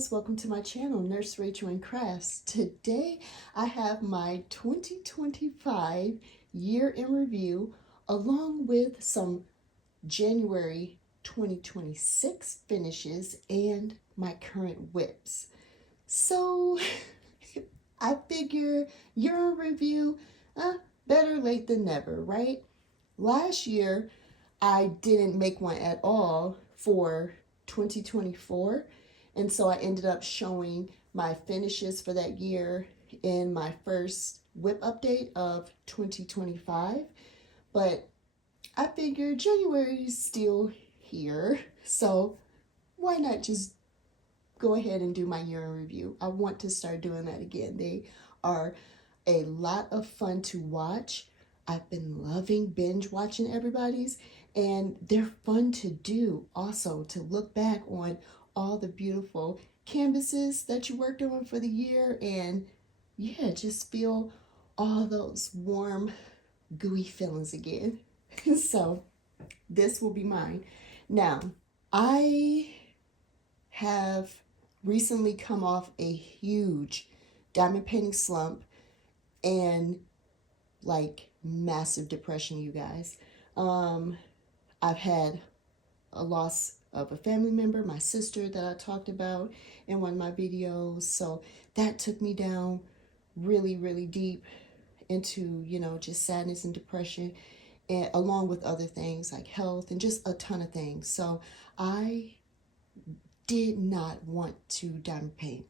guys, welcome to my channel, Nurse Rachel and Crafts. Today I have my 2025 year in review along with some January 2026 finishes and my current WIPs. So I figure year in review, better late than never, right? Last year I didn't make one at all for 2024. And so I ended up showing my finishes for that year in my first WIP update of 2025. But I figured January is still here, so why not just go ahead and do my year in review? I want to start doing that again. They are a lot of fun to watch. I've been loving binge watching everybody's, and they're fun to do also, to look back on all the beautiful canvases that you worked on for the year, and yeah, just feel all those warm, gooey feelings again. So this will be mine. Now, I have recently come off a huge diamond painting slump and like massive depression, you guys. I've had a loss of a family member, my sister, that I talked about in one of my videos. So that took me down really, really deep into, just sadness and depression, and along with other things like health and just a ton of things. So I did not want to diamond paint.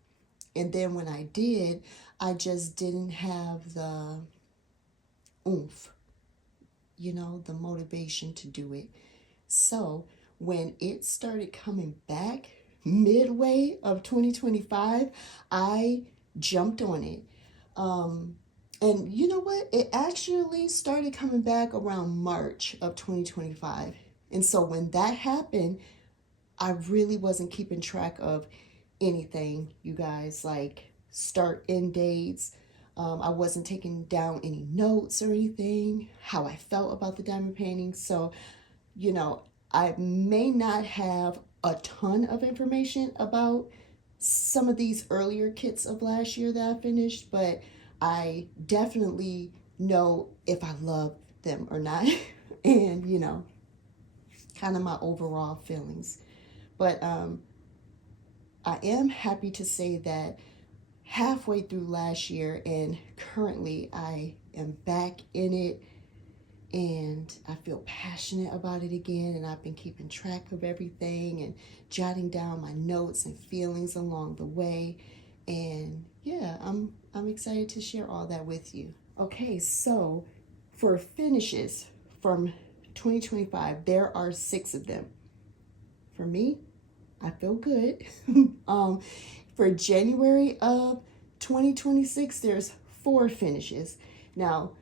And then when I did, I just didn't have the oomph, the motivation to do it. So when it started coming back midway of 2025, I jumped on it. And you know what? It actually started coming back around March of 2025. And so when that happened, I really wasn't keeping track of anything, you guys, like start end dates. I wasn't taking down any notes or anything, how I felt about the diamond painting. So, I may not have a ton of information about some of these earlier kits of last year that I finished, but I definitely know if I love them or not, and, kind of my overall feelings. But I am happy to say that halfway through last year and currently I am back in it, and I feel passionate about it again, and I've been keeping track of everything and jotting down my notes and feelings along the way. And yeah, I'm excited to share all that with you. Okay, so for finishes from 2025, there are 6 of them. For me, I feel good. For January of 2026, there's 4 finishes. Now,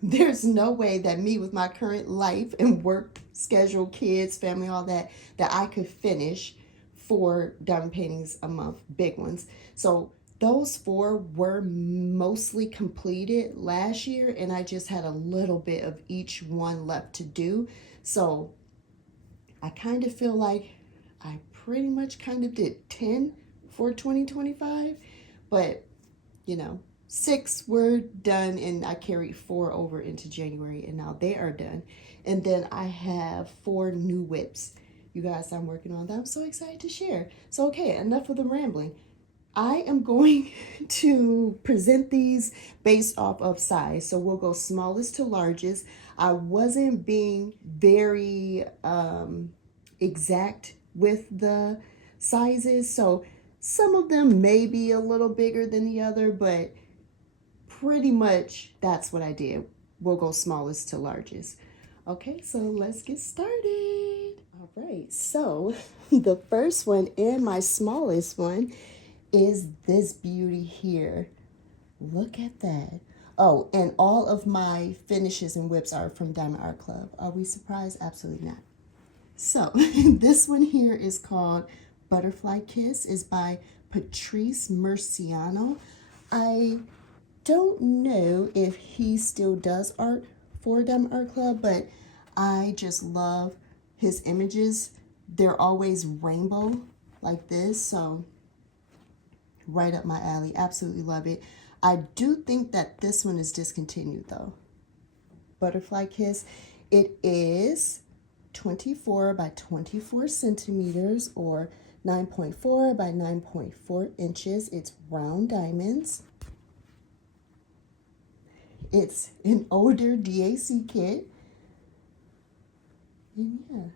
there's no way that me with my current life and work schedule, kids, family, all that I could finish 4 diamond paintings a month, big ones. So those 4 were mostly completed last year, and I just had a little bit of each one left to do. So I kind of feel like I pretty much kind of did 10 for 2025, but 6 were done, and I carried 4 over into January, and now they are done. And then I have 4 new WIPs. You guys, I'm working on them. I'm so excited to share. So, okay, enough of the rambling. I am going to present these based off of size. So we'll go smallest to largest. I wasn't being very exact with the sizes. So some of them may be a little bigger than the other, but pretty much that's what I did. We'll go smallest to largest. Okay, so let's get started. All right, so the first one and my smallest one is this beauty here. Look at that. Oh, and all of my finishes and WIPs are from Diamond Art Club. Are we surprised? Absolutely not. So this one here is called Butterfly Kiss. Is by Patrice Murciano. I don't know if he still does art for Diamond Art Club, but I just love his images. They're always rainbow like this, so right up my alley. Absolutely love it. I do think that this one is discontinued though. Butterfly Kiss. It is 24 by 24 centimeters or 9.4 by 9.4 inches. It's round diamonds. It's an older DAC kit. And yeah,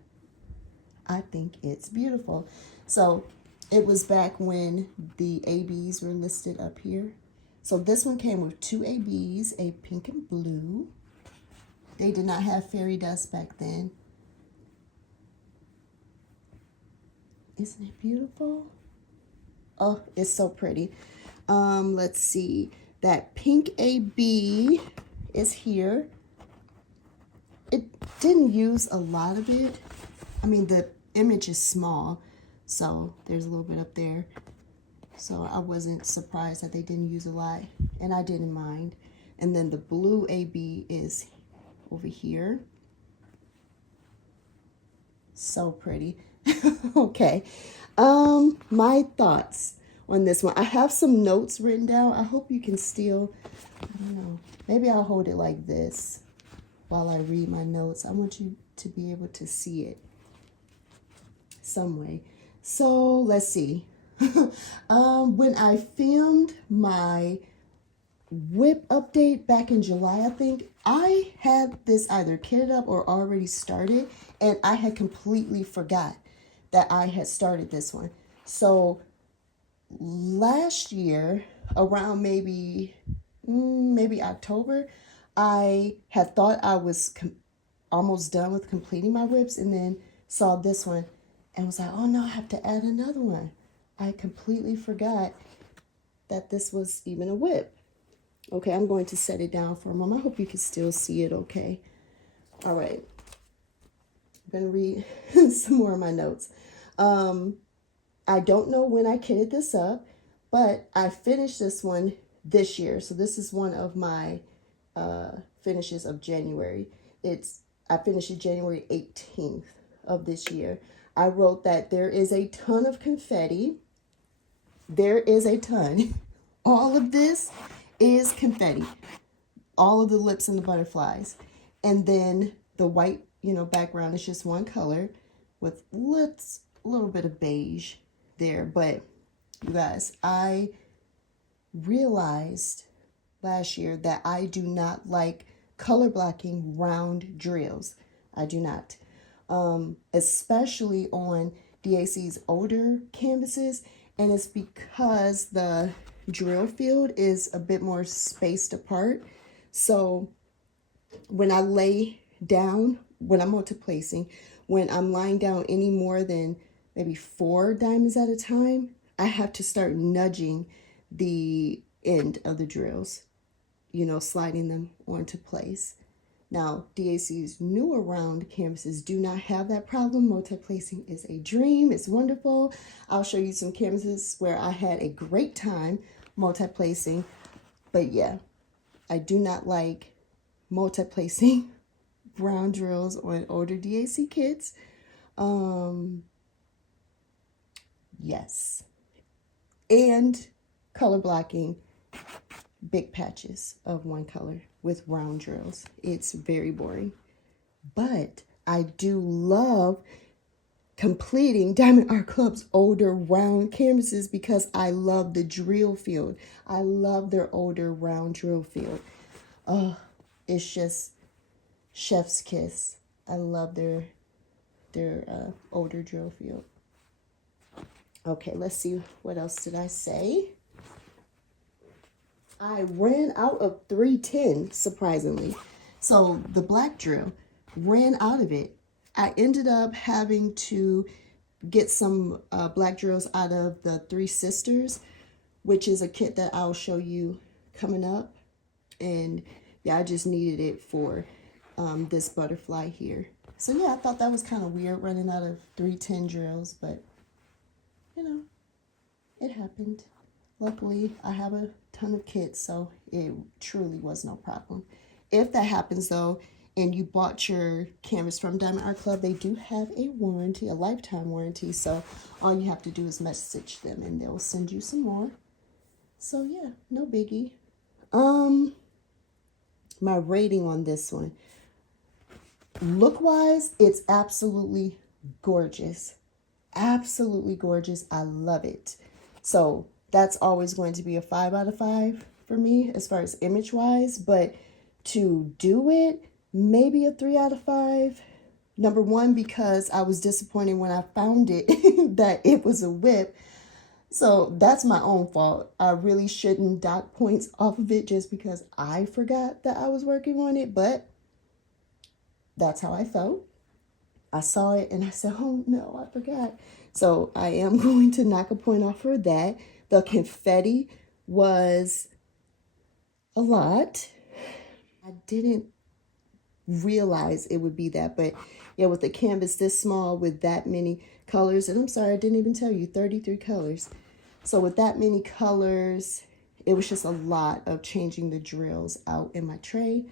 I think it's beautiful. So it was back when the ABs were listed up here. So this one came with 2 ABs, a pink and blue. They did not have fairy dust back then. Isn't it beautiful? Oh, it's so pretty. Let's see. That pink AB is here. It didn't use a lot of it. I mean, the image is small, so there's a little bit up there. So I wasn't surprised that they didn't use a lot, and I didn't mind. And then the blue AB is over here. So pretty. Okay. My thoughts on this one. I have some notes written down. I hope you can still, I don't know, maybe I'll hold it like this while I read my notes. I want you to be able to see it some way. So let's see. When I filmed my WIP update back in July, I think, I had this either kitted up or already started, and I had completely forgot that I had started this one. So last year, around maybe October, I had thought I was almost done with completing my WIPs, and then saw this one and was like, oh no, I have to add another one. I completely forgot that this was even a WIP. Okay, I'm going to set it down for a moment. I hope you can still see it okay. All right. I'm going to read some more of my notes. I don't know when I kitted this up, but I finished this one this year. So this is one of my finishes of January. I finished it January 18th of this year. I wrote that there is a ton of confetti. There is a ton. All of this is confetti. All of the lips and the butterflies. And then the white, background is just one color with a little bit of beige there. But you guys, I realized last year that I do not like color blocking round drills. I do not. Especially on DAC's older canvases. And it's because the drill field is a bit more spaced apart. So when I lay down, when I'm multiplacing, when I'm lying down any more than maybe 4 diamonds at a time, I have to start nudging the end of the drills, sliding them onto place. Now, DAC's newer round canvases do not have that problem. Multi-placing is a dream. It's wonderful. I'll show you some canvases where I had a great time multi-placing. But yeah, I do not like multi-placing round drills on older DAC kits. Yes. And color blocking big patches of one color with round drills. It's very boring. But I do love completing Diamond Art Club's older round canvases because I love the drill field. I love their older round drill field. Oh, it's just chef's kiss. I love their older drill field. Okay, let's see. What else did I say? I ran out of 310, surprisingly. So the black drill, ran out of it. I ended up having to get some black drills out of the Three Sisters, which is a kit that I'll show you coming up. And yeah, I just needed it for this butterfly here. So yeah, I thought that was kind of weird running out of 310 drills, but it happened. Luckily, I have a ton of kits, so it truly was no problem. If that happens, though, and you bought your canvas from Diamond Art Club, they do have a warranty, a lifetime warranty. So all you have to do is message them, and they'll send you some more. So yeah, no biggie. My rating on this one. Look wise, it's absolutely gorgeous. Absolutely gorgeous. I love it. So that's always going to be a 5 out of 5 for me as far as image wise. But to do it, maybe a 3 out of 5. Number one, because I was disappointed when I found it that it was a WIP. So that's my own fault. I really shouldn't dock points off of it just because I forgot that I was working on it. But that's how I felt. I saw it and I said, oh no, I forgot. So I am going to knock a point off for that. The confetti was a lot. I didn't realize it would be that, but yeah, with a canvas this small with that many colors, and I'm sorry, I didn't even tell you, 33 colors. So with that many colors, it was just a lot of changing the drills out in my tray.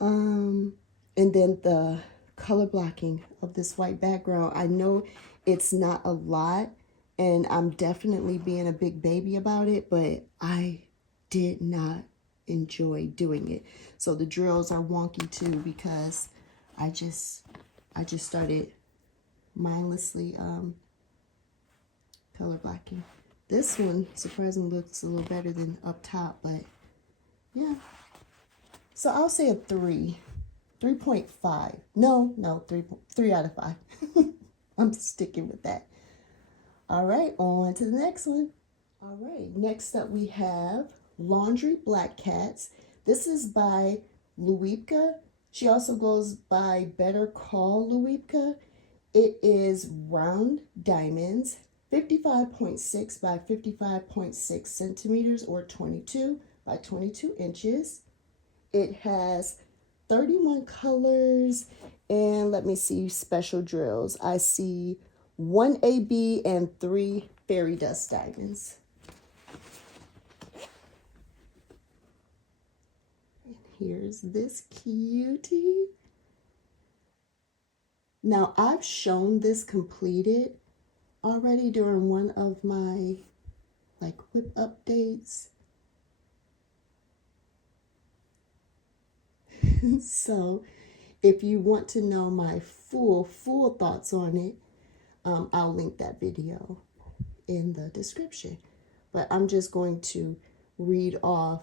And then the color blocking of this white background. I know it's not a lot, and I'm definitely being a big baby about it, but I did not enjoy doing it. So the drills are wonky too because I just started mindlessly color blocking. This one surprisingly looks a little better than up top, but yeah. So I'll say a 3.5. No, 3 out of 5. I'm sticking with that. All right, on to the next one. All right, next up we have Laundry Black Cats. This is by WIP. She also goes by Better Call WIP. It is round diamonds, 55.6 by 55.6 centimeters or 22 by 22 inches. It has 31 colors, and let me see special drills. I see 1 AB and 3 fairy dust diamonds. And here's this cutie. Now, I've shown this completed already during one of my WIP updates. So if you want to know my full thoughts on it, I'll link that video in the description. But I'm just going to read off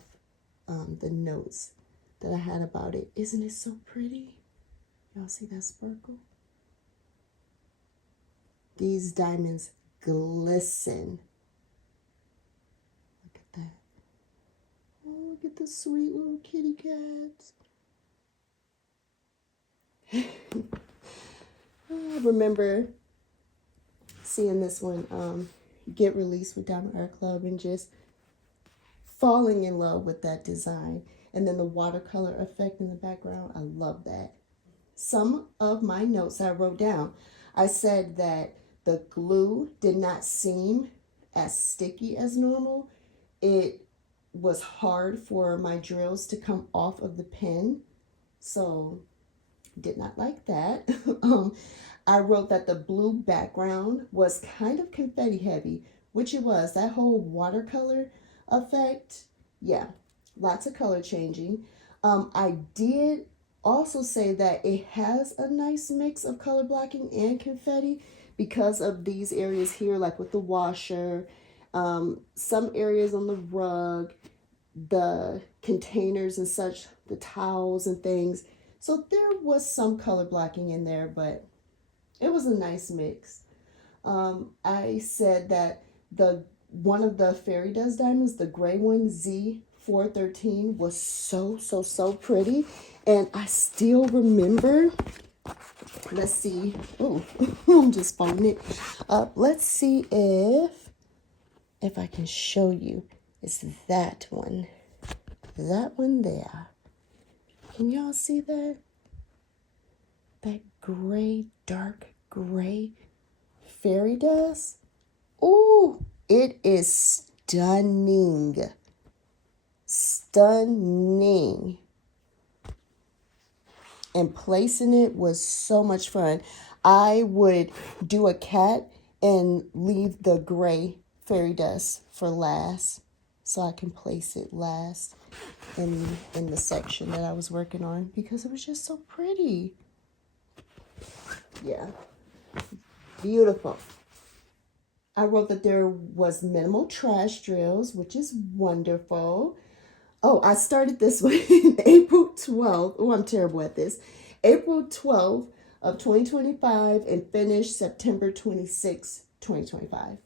the notes that I had about it. Isn't it so pretty? Y'all see that sparkle? These diamonds glisten. Look at that. Oh, look at the sweet little kitty cats. I remember seeing this one get released with Diamond Art Club and just falling in love with that design. And then the watercolor effect in the background, I love that. Some of my notes I wrote down. I said that the glue did not seem as sticky as normal. It was hard for my drills to come off of the pen. So did not like that. I wrote that the blue background was kind of confetti heavy, which it was. That whole watercolor effect, yeah, lots of color changing. I did also say that it has a nice mix of color blocking and confetti because of these areas here, like with the washer, some areas on the rug, the containers and such, the towels and things. So there was some color blocking in there, but it was a nice mix. I said that one of the fairy dust diamonds, the gray one, Z413, was so pretty. And I still remember, let's see, oh, I'm just phoning it up. Let's see if I can show you. It's that one there. Can y'all see that? That gray, dark gray fairy dust? Ooh, it is stunning. Stunning. And placing it was so much fun. I would do a cat and leave the gray fairy dust for last. so I can place it last in the section that I was working on because it was just so pretty. Yeah, beautiful. I wrote that there was minimal trash drills, which is wonderful. Oh, I started this one April 12th. Oh, I'm terrible at this. April 12th of 2025 and finished September 26th, 2025.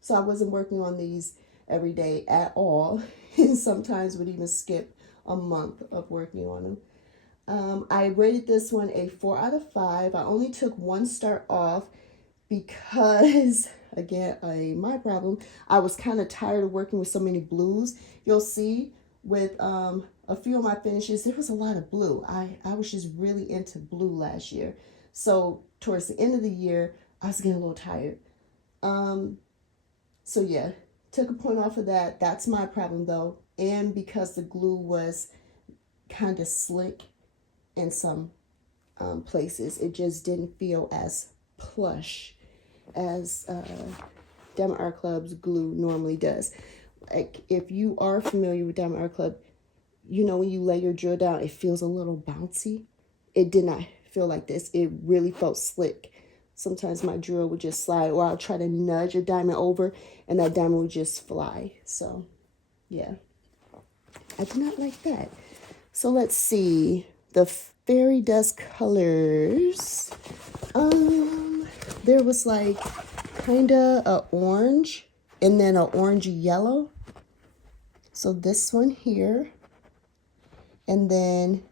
So I wasn't working on these every day at all. And sometimes would even skip a month of working on them. I rated this one a 4 out of 5. I only took one star off because, again, my problem, I was kind of tired of working with so many blues. You'll see with a few of my finishes, there was a lot of blue. I was just really into blue last year. So towards the end of the year, I was getting a little tired. So yeah, took a point off of that. That's my problem though. And because the glue was kind of slick in some places, it just didn't feel as plush as Diamond Art Club's glue normally does. Like if you are familiar with Diamond Art Club, you know when you lay your drill down, it feels a little bouncy. It did not feel like this. It really felt slick. Sometimes my drill would just slide, or I'll try to nudge a diamond over and that diamond would just fly. So yeah, I do not like that. So let's see the fairy dust colors. There was like kind of a orange and then an orangey yellow. So this one here, and then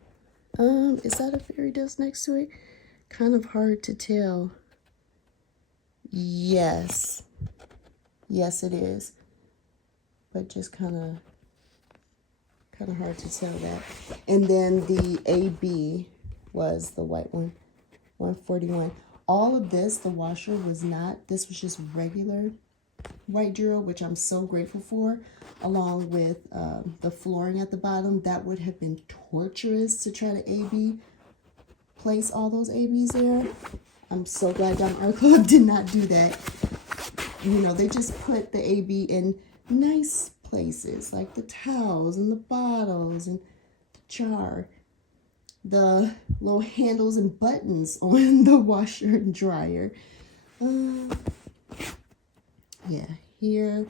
is that a fairy dust next to it? Kind of hard to tell. Yes, it is, but just kind of hard to tell that. And then the AB was the white one, 141. All of this, the washer was not. This was just regular white drill, which I'm so grateful for, along with the flooring at the bottom. That would have been torturous to try to AB place all those ABs there. I'm so glad Diamond Art Club did not do that. You know, they just put the AB in nice places, like the towels and the bottles and the jar. The little handles and buttons on the washer and dryer. Yeah, here.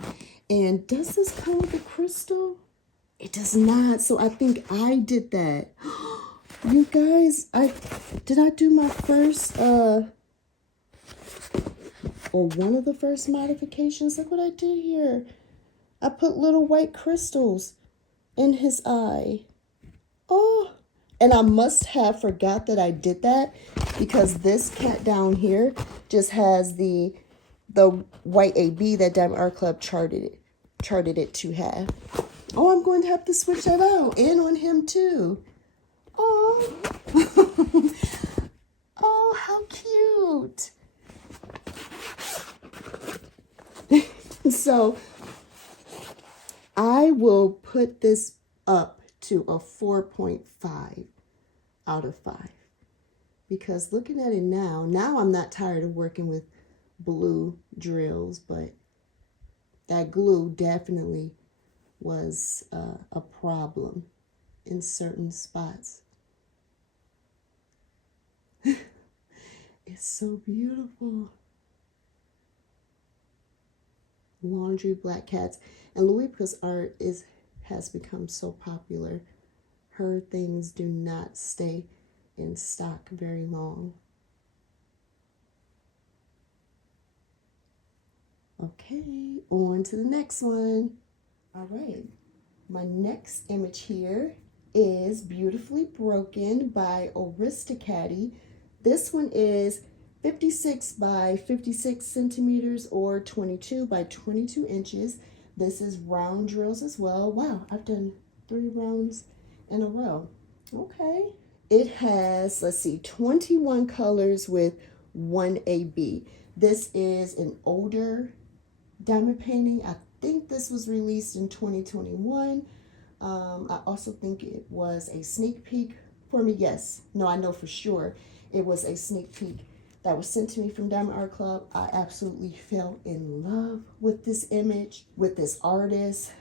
And does this come with a crystal? It does not. So I think I did that. You guys, did I do my first, or one of the first modifications? Look what I did here. I put little white crystals in his eye. Oh, and I must have forgot that I did that because this cat down here just has the white AB that Diamond Art Club charted it to have. Oh, I'm going to have to switch that out, and on him too. Oh, oh, how cute. So I will put this up to a 4.5 out of 5 because looking at it now I'm not tired of working with blue drills, but that glue definitely was a problem in certain spots. It's so beautiful. Laundry black cats, and WIP's art has become so popular. Her things do not stay in stock very long. Okay, on to the next one. All right, my next image here is Beautifully Broken by Aristocatty. This one is 56 by 56 centimeters or 22 by 22 inches. This is round drills as well. Wow, I've done 3 rounds in a row. Okay. It has, let's see, 21 colors with 1 AB. This is an older diamond painting. I think this was released in 2021. I also think it was a sneak peek for me. Yes. No, I know for sure it was a sneak peek that was sent to me from Diamond Art Club. I absolutely fell in love with this image, with this artist.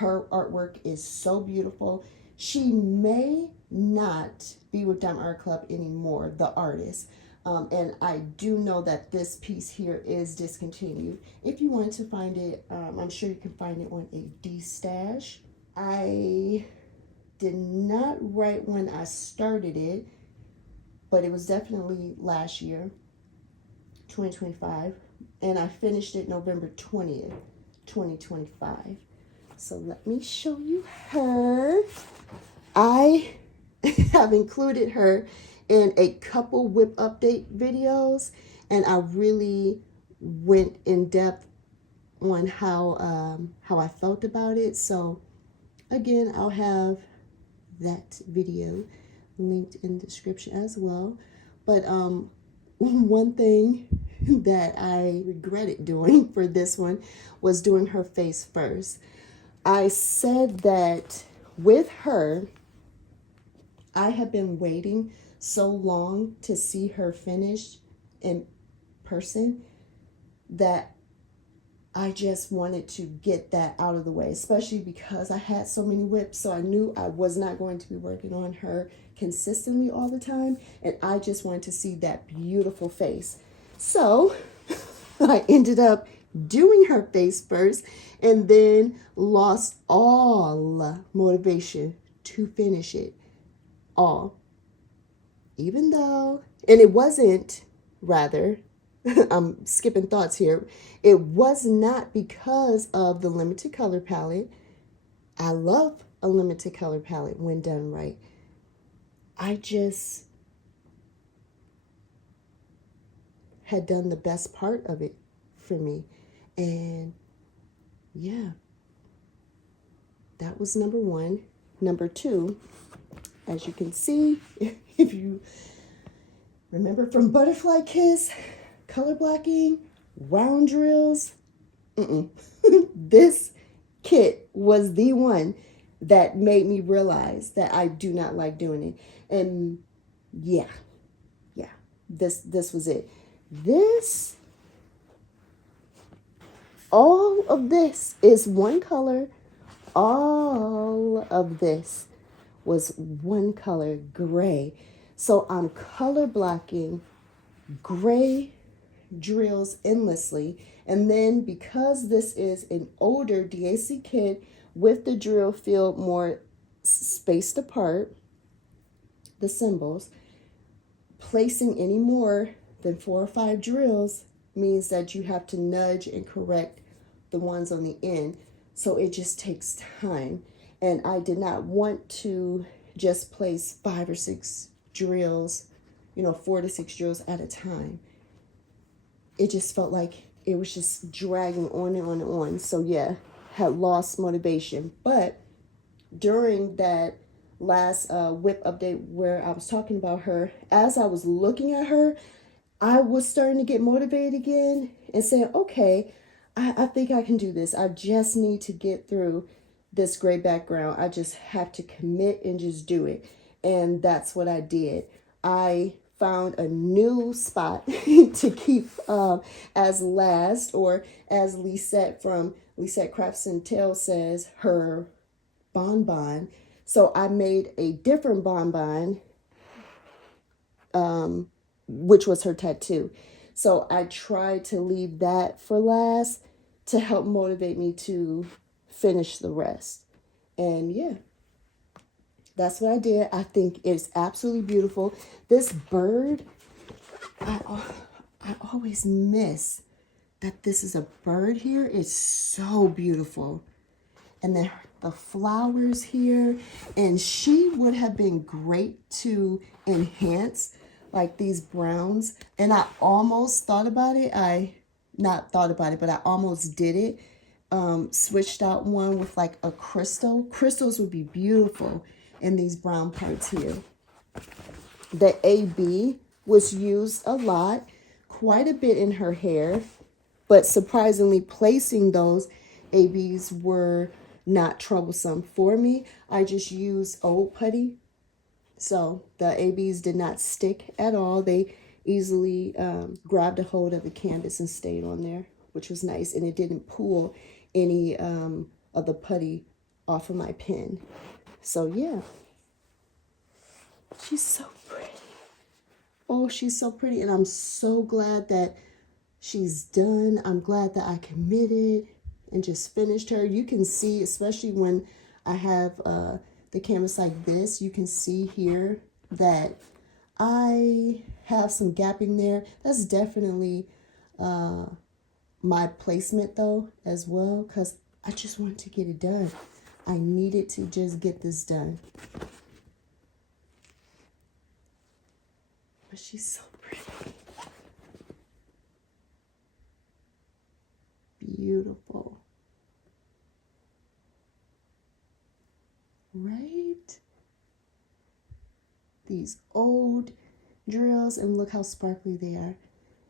Her artwork is so beautiful. She may not be with Diamond Art Club anymore, the artist. And I do know that this piece here is discontinued. If you wanted to find it, I'm sure you can find it on a D-Stash. I did not write when I started it, but it was definitely last year, 2025. And I finished it November 20th, 2025. So let me show you her. I have included her in a couple WIP update videos, and I really went in depth on how I felt about it. So again, I'll have that video linked in the description as well. But one thing that I regretted doing for this one was doing her face first. I said that with her, I have been waiting so long to see her finished in person that I just wanted to get that out of the way, especially because I had so many WIPs, so I knew I was not going to be working on her consistently all the time, and I just wanted to see that beautiful face. So I ended up doing her face first and then lost all motivation to finish it all. Even though, and it wasn't, rather, I'm skipping thoughts here. It was not because of the limited color palette. I love a limited color palette when done right. I just had done the best part of it for me. And yeah, that was number one. Number two, as you can see, if you remember from Butterfly Kiss, color blocking, round drills, this kit was the one that made me realize that I do not like doing it. And yeah, this was it. This, all of this is one color. All of this was one color, gray. So I'm color blocking gray drills endlessly. And then because this is an older DAC kit with the drill field more spaced apart, the symbols, placing any more than 4 or 5 drills means that you have to nudge and correct the ones on the end. So it just takes time. And I did not want to just place 5 or 6 drills, 4 to 6 drills at a time. It just felt like it was just dragging on and on and on. So yeah, had lost motivation. But during that last WIP update where I was talking about her, as I was looking at her, I was starting to get motivated again and saying, okay, I think I can do this. I just need to get through this gray background. I just have to commit and just do it. And that's what I did. I found a new spot to keep as last, or as Lisette from Lisette Crafts and Tales says, her bonbon. So I made a different bonbon, which was her tattoo. So I tried to leave that for last to help motivate me to finish the rest. And yeah, that's what I did. I think it's absolutely beautiful. This bird, I always miss that this is a bird here. It's so beautiful. And then the flowers here. And she would have been great to enhance like these browns. And I almost thought about it. Not thought about it, but I almost did it. Switched out one with like a crystal. Crystals would be beautiful in these brown parts here. The AB was used a lot, quite a bit in her hair, but surprisingly placing those ABs were not troublesome for me. I just used old putty, so the ABs did not stick at all. They easily grabbed a hold of the canvas and stayed on there, which was nice, and it didn't pull any of the putty off of my pen. So yeah, she's so pretty. Oh, she's so pretty, and I'm so glad that she's done. I'm glad that I committed and just finished her. You can see, especially when I have the canvas like this, you can see here that I have some gapping there. That's definitely my placement though as well, because I just want to get it done. I needed to just get this done. But she's so pretty. Beautiful. Right? These old drills, and look how sparkly they are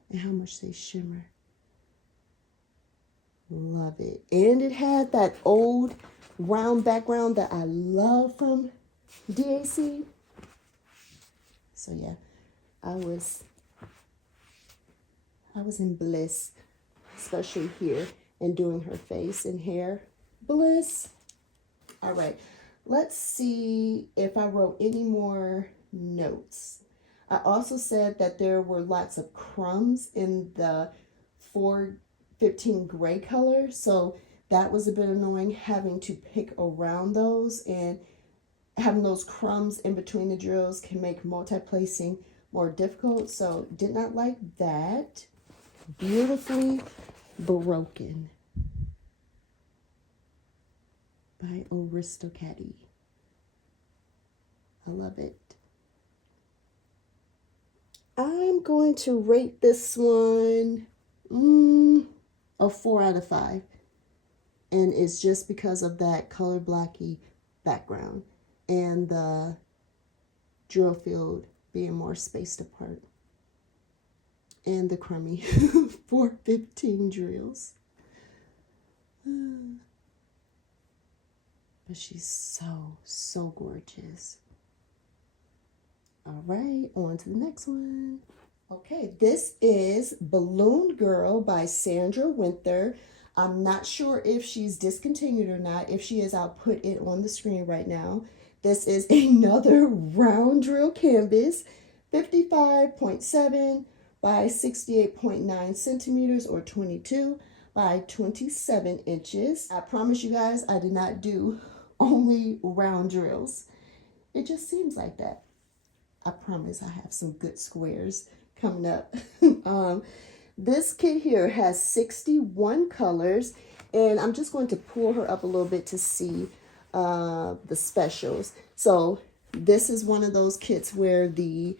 and how much they shimmer. Love it. And it had that old round background that I love from DAC. So yeah, I was in bliss, especially here, and doing her face and hair. Bliss. All right, let's see if I wrote any more notes. I also said that there were lots of crumbs in the 415 gray color, so that was a bit annoying, having to pick around those, and having those crumbs in between the drills can make multi-placing more difficult, so did not like that. Beautifully Broken by Aristocati. I love it. I'm going to rate this one a 4 out of 5. And it's just because of that color blocky background and the drill field being more spaced apart. And the crummy 415 drills. But she's so gorgeous. All right, on to the next one. Okay, this is Balloon Girl by Sandra Winther. I'm not sure if she's discontinued or not. If she is, I'll put it on the screen right now. This is another round drill canvas, 55.7 by 68.9 centimeters, or 22 by 27 inches. I promise you guys, I did not do only round drills. It just seems like that. I promise I have some good squares coming up. This kit here has 61 colors, and I'm just going to pull her up a little bit to see the specials. So this is one of those kits where the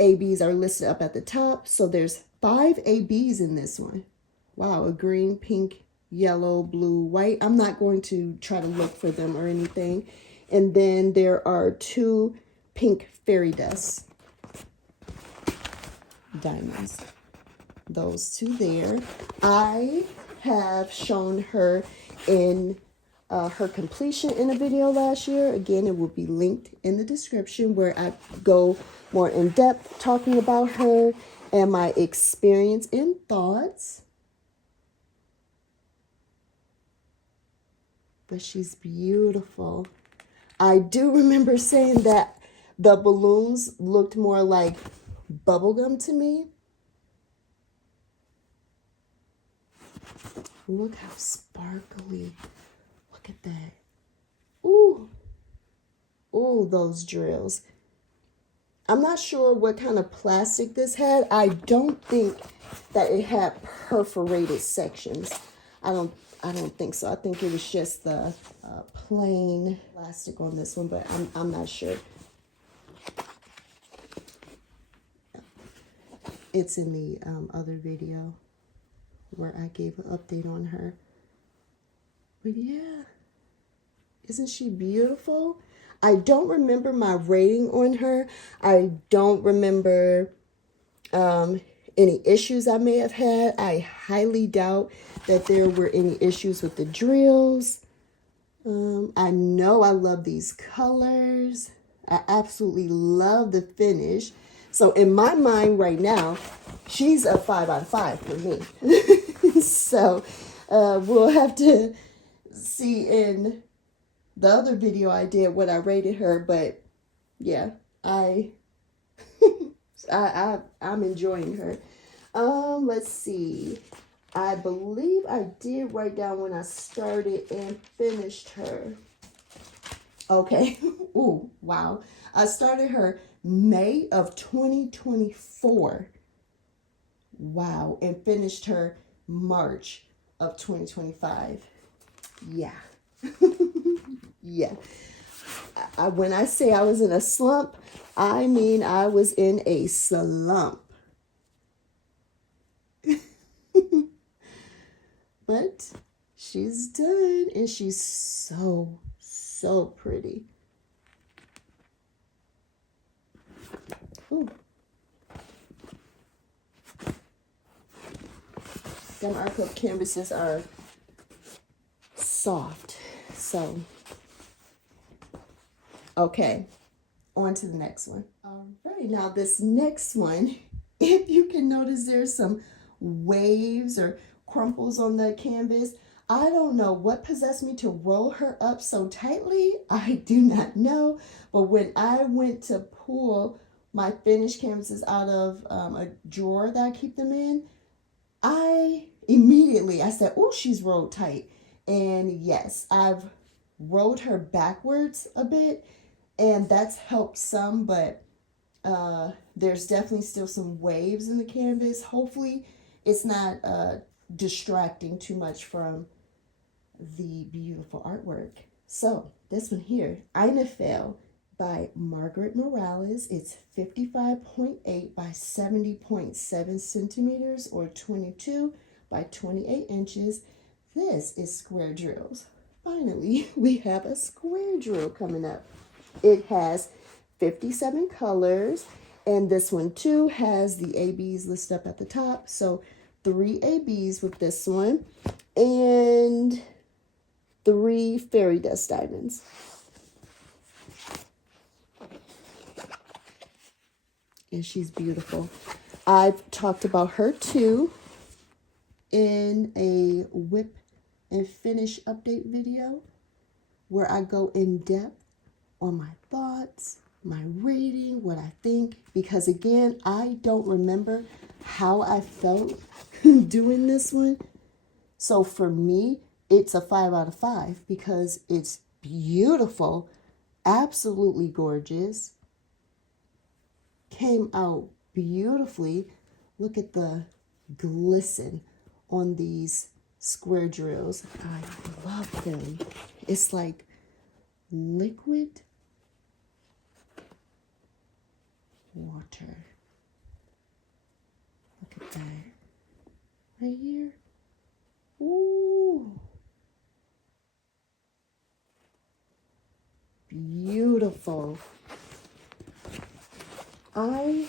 ABs are listed up at the top. So there's 5 ABs in this one. Wow, a green, pink, yellow, blue, white. I'm not going to try to look for them or anything. And then there are 2 pink fairy dust diamonds. Those 2 there. I have shown her in her completion in a video last year. Again, it will be linked in the description, where I go more in depth talking about her and my experience and thoughts. But she's beautiful. I do remember saying that the balloons looked more like bubblegum to me. Look how sparkly. Look at that. Ooh. Ooh, those drills. I'm not sure what kind of plastic this had. I don't think that it had perforated sections. I don't think so. I think it was just the plain plastic on this one, but I'm not sure. It's in the other video where I gave an update on her. But yeah, isn't she beautiful? I don't remember my rating on her. I don't remember any issues I may have had. I highly doubt that there were any issues with the drills. I know I love these colors. I absolutely love the finish. So in my mind right now, she's a 5 out of 5 for me. So we'll have to see in the other video I did when I rated her, but yeah, I'm enjoying her. Let's see. I believe I did write down when I started and finished her. Okay. Ooh, wow. I started her May of 2024. Wow. And finished her March of 2025. Yeah. Yeah. When I say I was in a slump, I mean I was in a slump. But she's done, and she's so, so pretty. Ooh. Them art club canvases are soft. So, okay, on to the next one. All right, now this next one, if you can notice, there's some waves or crumples on the canvas. I don't know what possessed me to roll her up so tightly. I do not know. But when I went to pull my finished canvases out of a drawer that I keep them in, I said, oh, she's rolled tight. And yes, I've rolled her backwards a bit, and that's helped some, but there's definitely still some waves in the canvas. Hopefully it's not distracting too much from the beautiful artwork. So this one here, Einefel by Margaret Morales. It's 55.8 by 70.7 centimeters, or 22 by 28 inches. This is square drills. Finally, we have a square drill coming up. It has 57 colors, and this one too has the ABs listed up at the top. So 3 ABs with this one, and 3 fairy dust diamonds. And she's beautiful. I've talked about her too in a WIP and finish update video where I go in depth on my thoughts, my rating, what I think, because again, I don't remember how I felt doing this one. So for me, it's a 5 out of 5 because it's beautiful, absolutely gorgeous, came out beautifully. Look at the glisten on these square drills. I love them. It's like liquid water. Look at that right here. Ooh, beautiful. I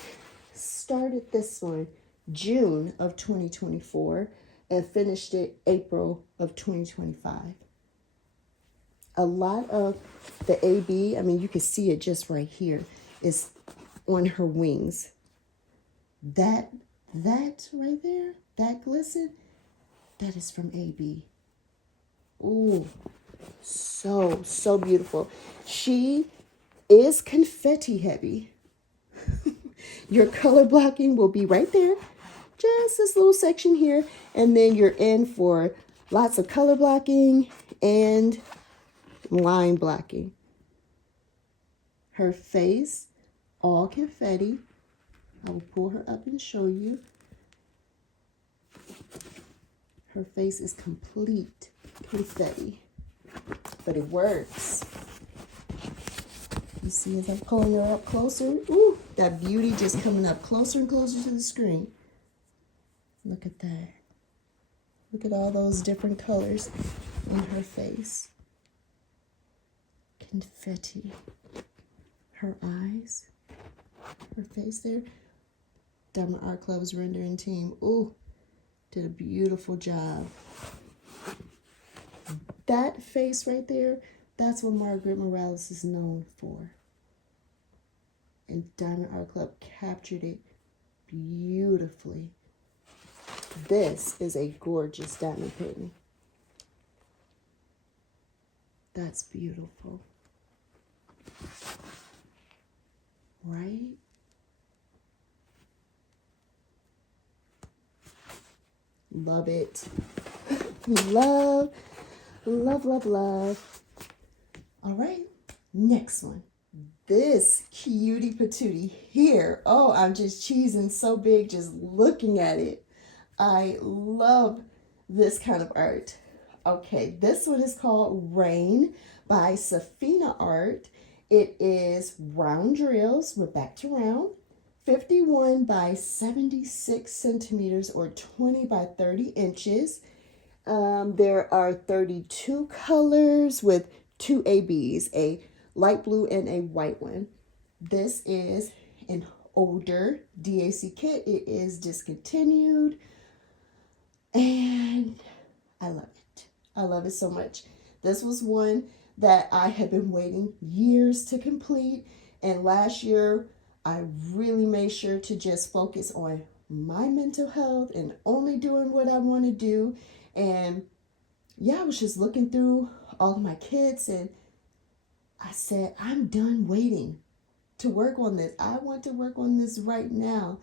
started this one June of 2024 and finished it April of 2025. A lot of the AB, I mean, you can see it just right here, is on her wings. That right there, that glisten, that is from AB. Ooh, so beautiful. She is confetti heavy. Your color blocking will be right there. Just this little section here. And then you're in for lots of color blocking and line blocking. Her face, all confetti. I will pull her up and show you. Her face is complete confetti, but it works. You see as I'm pulling her up closer, ooh, that beauty just coming up closer and closer to the screen. Look at that. Look at all those different colors in her face. Confetti. Her eyes, her face there. Diamond Art Club's rendering team, ooh, did a beautiful job. That face right there, that's what Margaret Morales is known for. And Diamond Art Club captured it beautifully. This is a gorgeous diamond painting. That's beautiful. Right? Love it. Love, love, love, love. All right, next one. This cutie patootie here. Oh, I'm just cheesing so big just looking at it. I love this kind of art. Okay, this one is called Rain by Safina Art. It is round drills. We're back to round. 51 by 76 centimeters or 20 by 30 inches. There are 32 colors with 2 ABs, a light blue and a white one. This is an older DAC kit. It is discontinued and I love it. I love it so much. This was one that I had been waiting years to complete, and last year I really made sure to just focus on my mental health and only doing what I want to do. And yeah, I was just looking through all of my kits and I said, I'm done waiting to work on this. I want to work on this right now.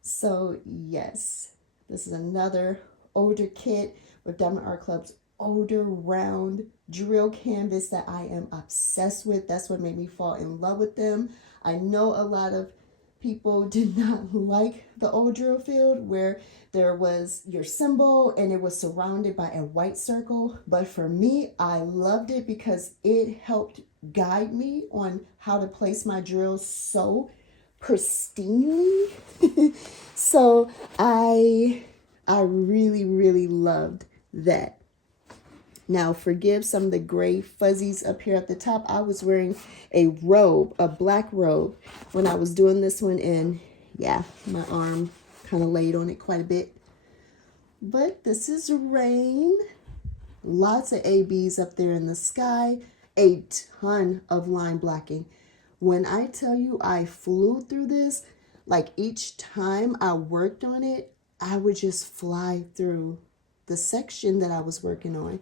So yes, this is another older kit with Diamond Art Club's older round drill canvas that I am obsessed with. That's what made me fall in love with them. I know a lot of people did not like the old drill field where there was your symbol and it was surrounded by a white circle. But for me, I loved it because it helped guide me on how to place my drills so pristinely. So I really, really loved that. Now, forgive some of the gray fuzzies up here at the top. I was wearing a robe, a black robe, when I was doing this one, and yeah, my arm kind of laid on it quite a bit. But this is Rain. Lots of ABs up there in the sky. A ton of line blocking. When I tell you I flew through this, like each time I worked on it, I would just fly through the section that I was working on.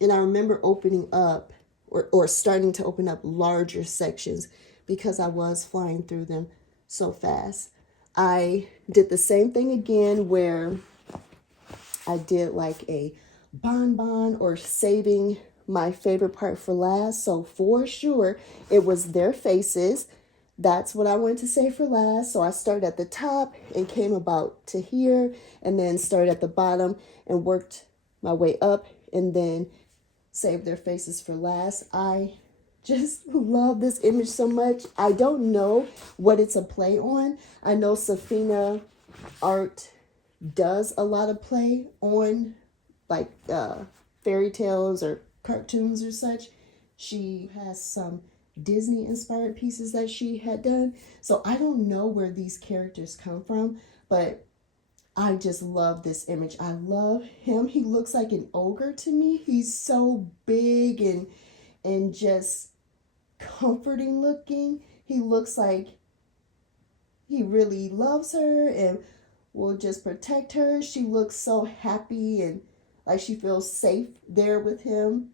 And I remember opening up or starting to open up larger sections because I was flying through them so fast. I did the same thing again where I did like a bonbon or saving my favorite part for last. So for sure, it was their faces. That's what I wanted to say for last. So I started at the top and came about to here and then started at the bottom and worked my way up and then save their faces for last. I just love this image so much. I don't know what it's a play on. I know Safina Art does a lot of play on like fairy tales or cartoons or such. She has some Disney inspired pieces that she had done. So I don't know where these characters come from, but I just love this image. I love him. He looks like an ogre to me. He's so big and just comforting looking. He looks like he really loves her and will just protect her. She looks so happy and like she feels safe there with him,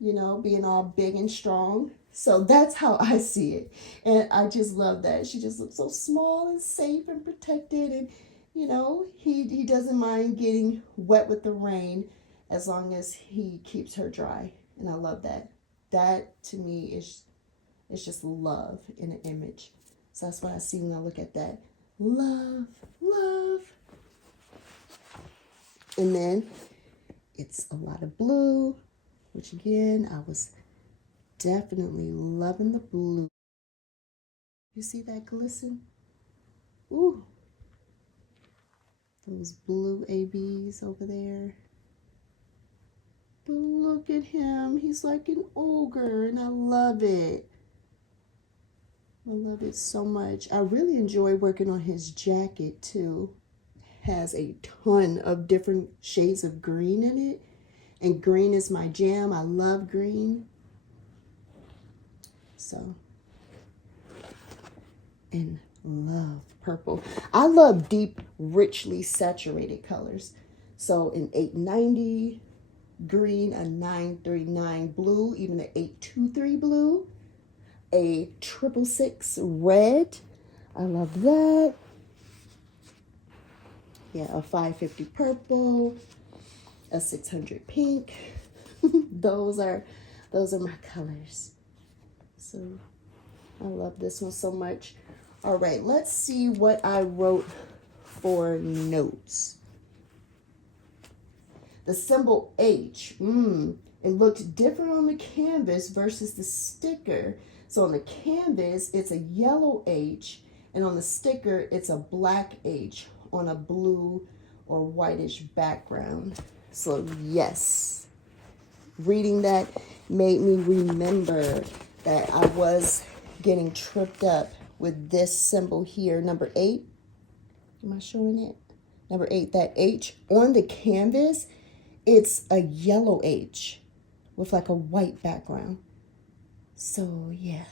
you know, being all big and strong. So that's how I see it. And I just love that. She just looks so small and safe and protected, and you know, he doesn't mind getting wet with the rain as long as he keeps her dry. And I love that. That to me is just love in an image. So that's what I see when I look at that. Love, love. And then it's a lot of blue, which again, I was definitely loving the blue. You see that glisten? Ooh. Those blue ABs over there. But look at him. He's like an ogre, and I love it. I love it so much. I really enjoy working on his jacket, too. It has a ton of different shades of green in it. And green is my jam. I love green. So, and love purple. I love deep, richly saturated colors. So in 890, green, a 939 blue, even an 823 blue, a 666 red. I love that. Yeah, a 550 purple, a 600 pink. those are my colors. So I love this one so much. All right, let's see what I wrote for notes. The symbol H, it looked different on the canvas versus the sticker. So on the canvas, it's a yellow H, and on the sticker, it's a black H on a blue or whitish background. So yes, reading that made me remember that I was getting tripped up with this symbol here, number 8. Am I showing it? Number 8, that H on the canvas, it's a yellow H with like a white background. So yeah,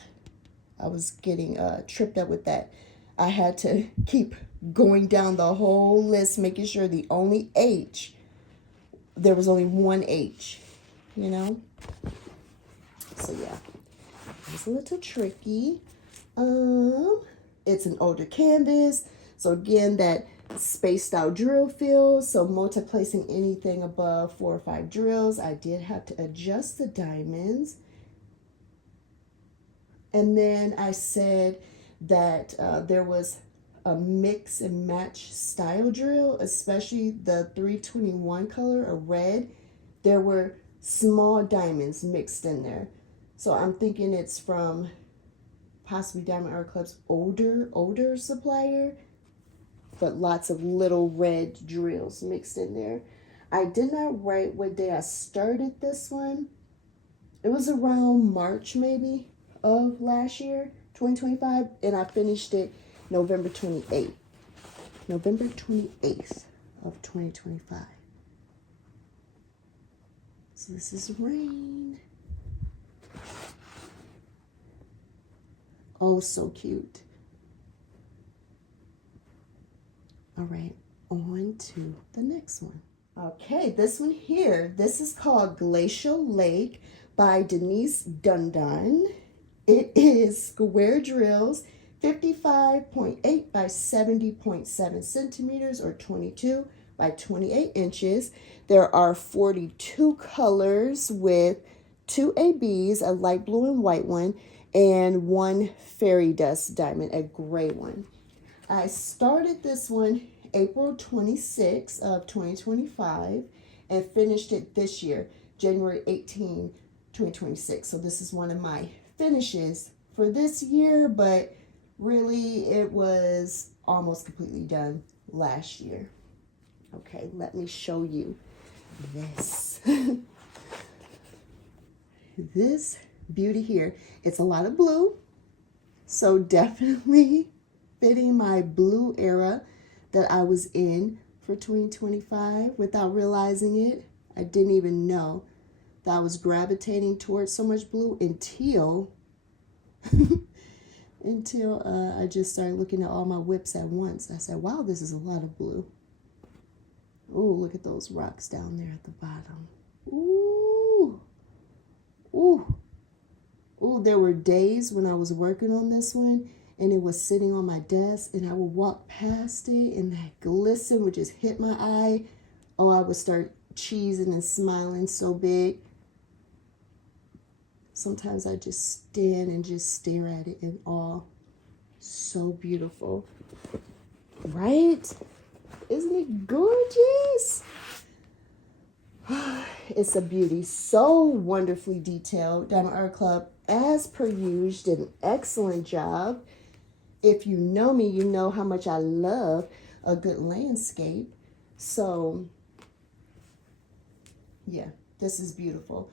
I was getting tripped up with that. I had to keep going down the whole list, making sure the only H, there was only one H, you know? So yeah, it was a little tricky. It's an older canvas. So again, that spaced out drill field. So multi-placing anything above 4 or 5 drills. I did have to adjust the diamonds. And then I said that there was a mix and match style drill, especially the 321 color, a red. There were small diamonds mixed in there. So I'm thinking it's from possibly Diamond Art Club's older supplier, but lots of little red drills mixed in there. I did not write what day I started this one. It was around March maybe of last year, 2025, and I finished it November 28th. November 28th of 2025. So this is rain. Oh, so cute. All right, on to the next one. Okay, this one here, this is called Glacial Lake by Denise Dundon. It is square drills, 55.8 by 70.7 centimeters or 22 by 28 inches. There are 42 colors with 2 ABs, a light blue and white one, and 1 fairy dust diamond, a gray one. I started this one April 26th of 2025 and finished it this year, January 18, 2026. So this is one of my finishes for this year, but really it was almost completely done last year. Okay, let me show you this. This beauty here. It's a lot of blue, so definitely fitting my blue era that I was in for 2025 without realizing it. I didn't even know that I was gravitating towards so much blue until I just started looking at all my WIPs at once. I said, wow, this is a lot of blue. Oh, look at those rocks down there at the bottom. Ooh. Ooh. Ooh, there were days when I was working on this one and it was sitting on my desk and I would walk past it and that glisten would just hit my eye. Oh, I would start cheesing and smiling so big. Sometimes I just stand and just stare at it in awe. So beautiful. Right? Isn't it gorgeous? It's a beauty. So wonderfully detailed. Diamond Art Club, as per usual, did an excellent job. If you know me, you know how much I love a good landscape. So, yeah, this is beautiful.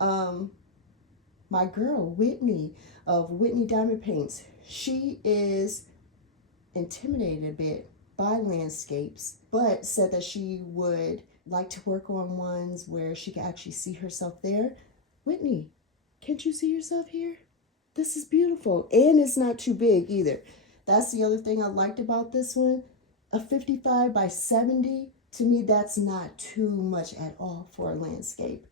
My girl, Whitney, of Whitney Diamond Paints, she is intimidated a bit by landscapes, but said that she would like to work on ones where she can actually see herself there. Whitney, can't you see yourself here? This is beautiful, and it's not too big either. That's the other thing I liked about this one. A 55 by 70 to me, that's not too much at all for a landscape.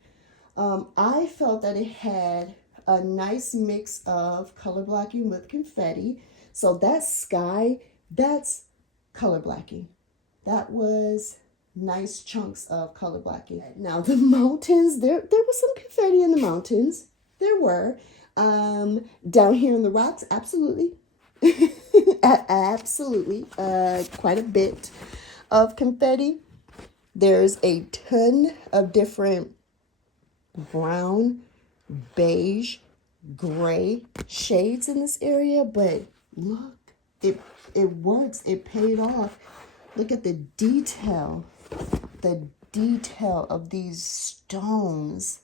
I felt that it had a nice mix of color blocking with confetti. So that sky, that's color blocking. That was nice chunks of color blocking. Now the mountains, there was some confetti in the mountains. There were. Down here in the rocks, absolutely. Absolutely. Quite a bit of confetti. There's a ton of different brown, beige, gray shades in this area, but look, it works. It paid off. Look at the detail of these stones.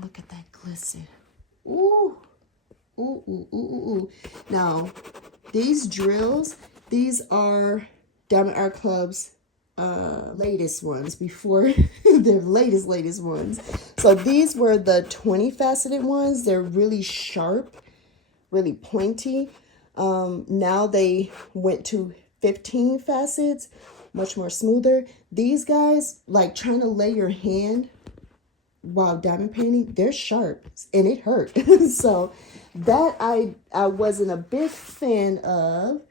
Look at that glisten. Ooh, ooh, ooh, ooh, ooh, ooh. Now, these drills, these are Diamond Art Club's latest ones before their latest ones. So these were the 20 faceted ones. They're really sharp, really pointy. Now they went to 15 facets, much more smoother. These guys, like trying to lay your hand while diamond painting, they're sharp and it hurt. So that I wasn't a big fan of,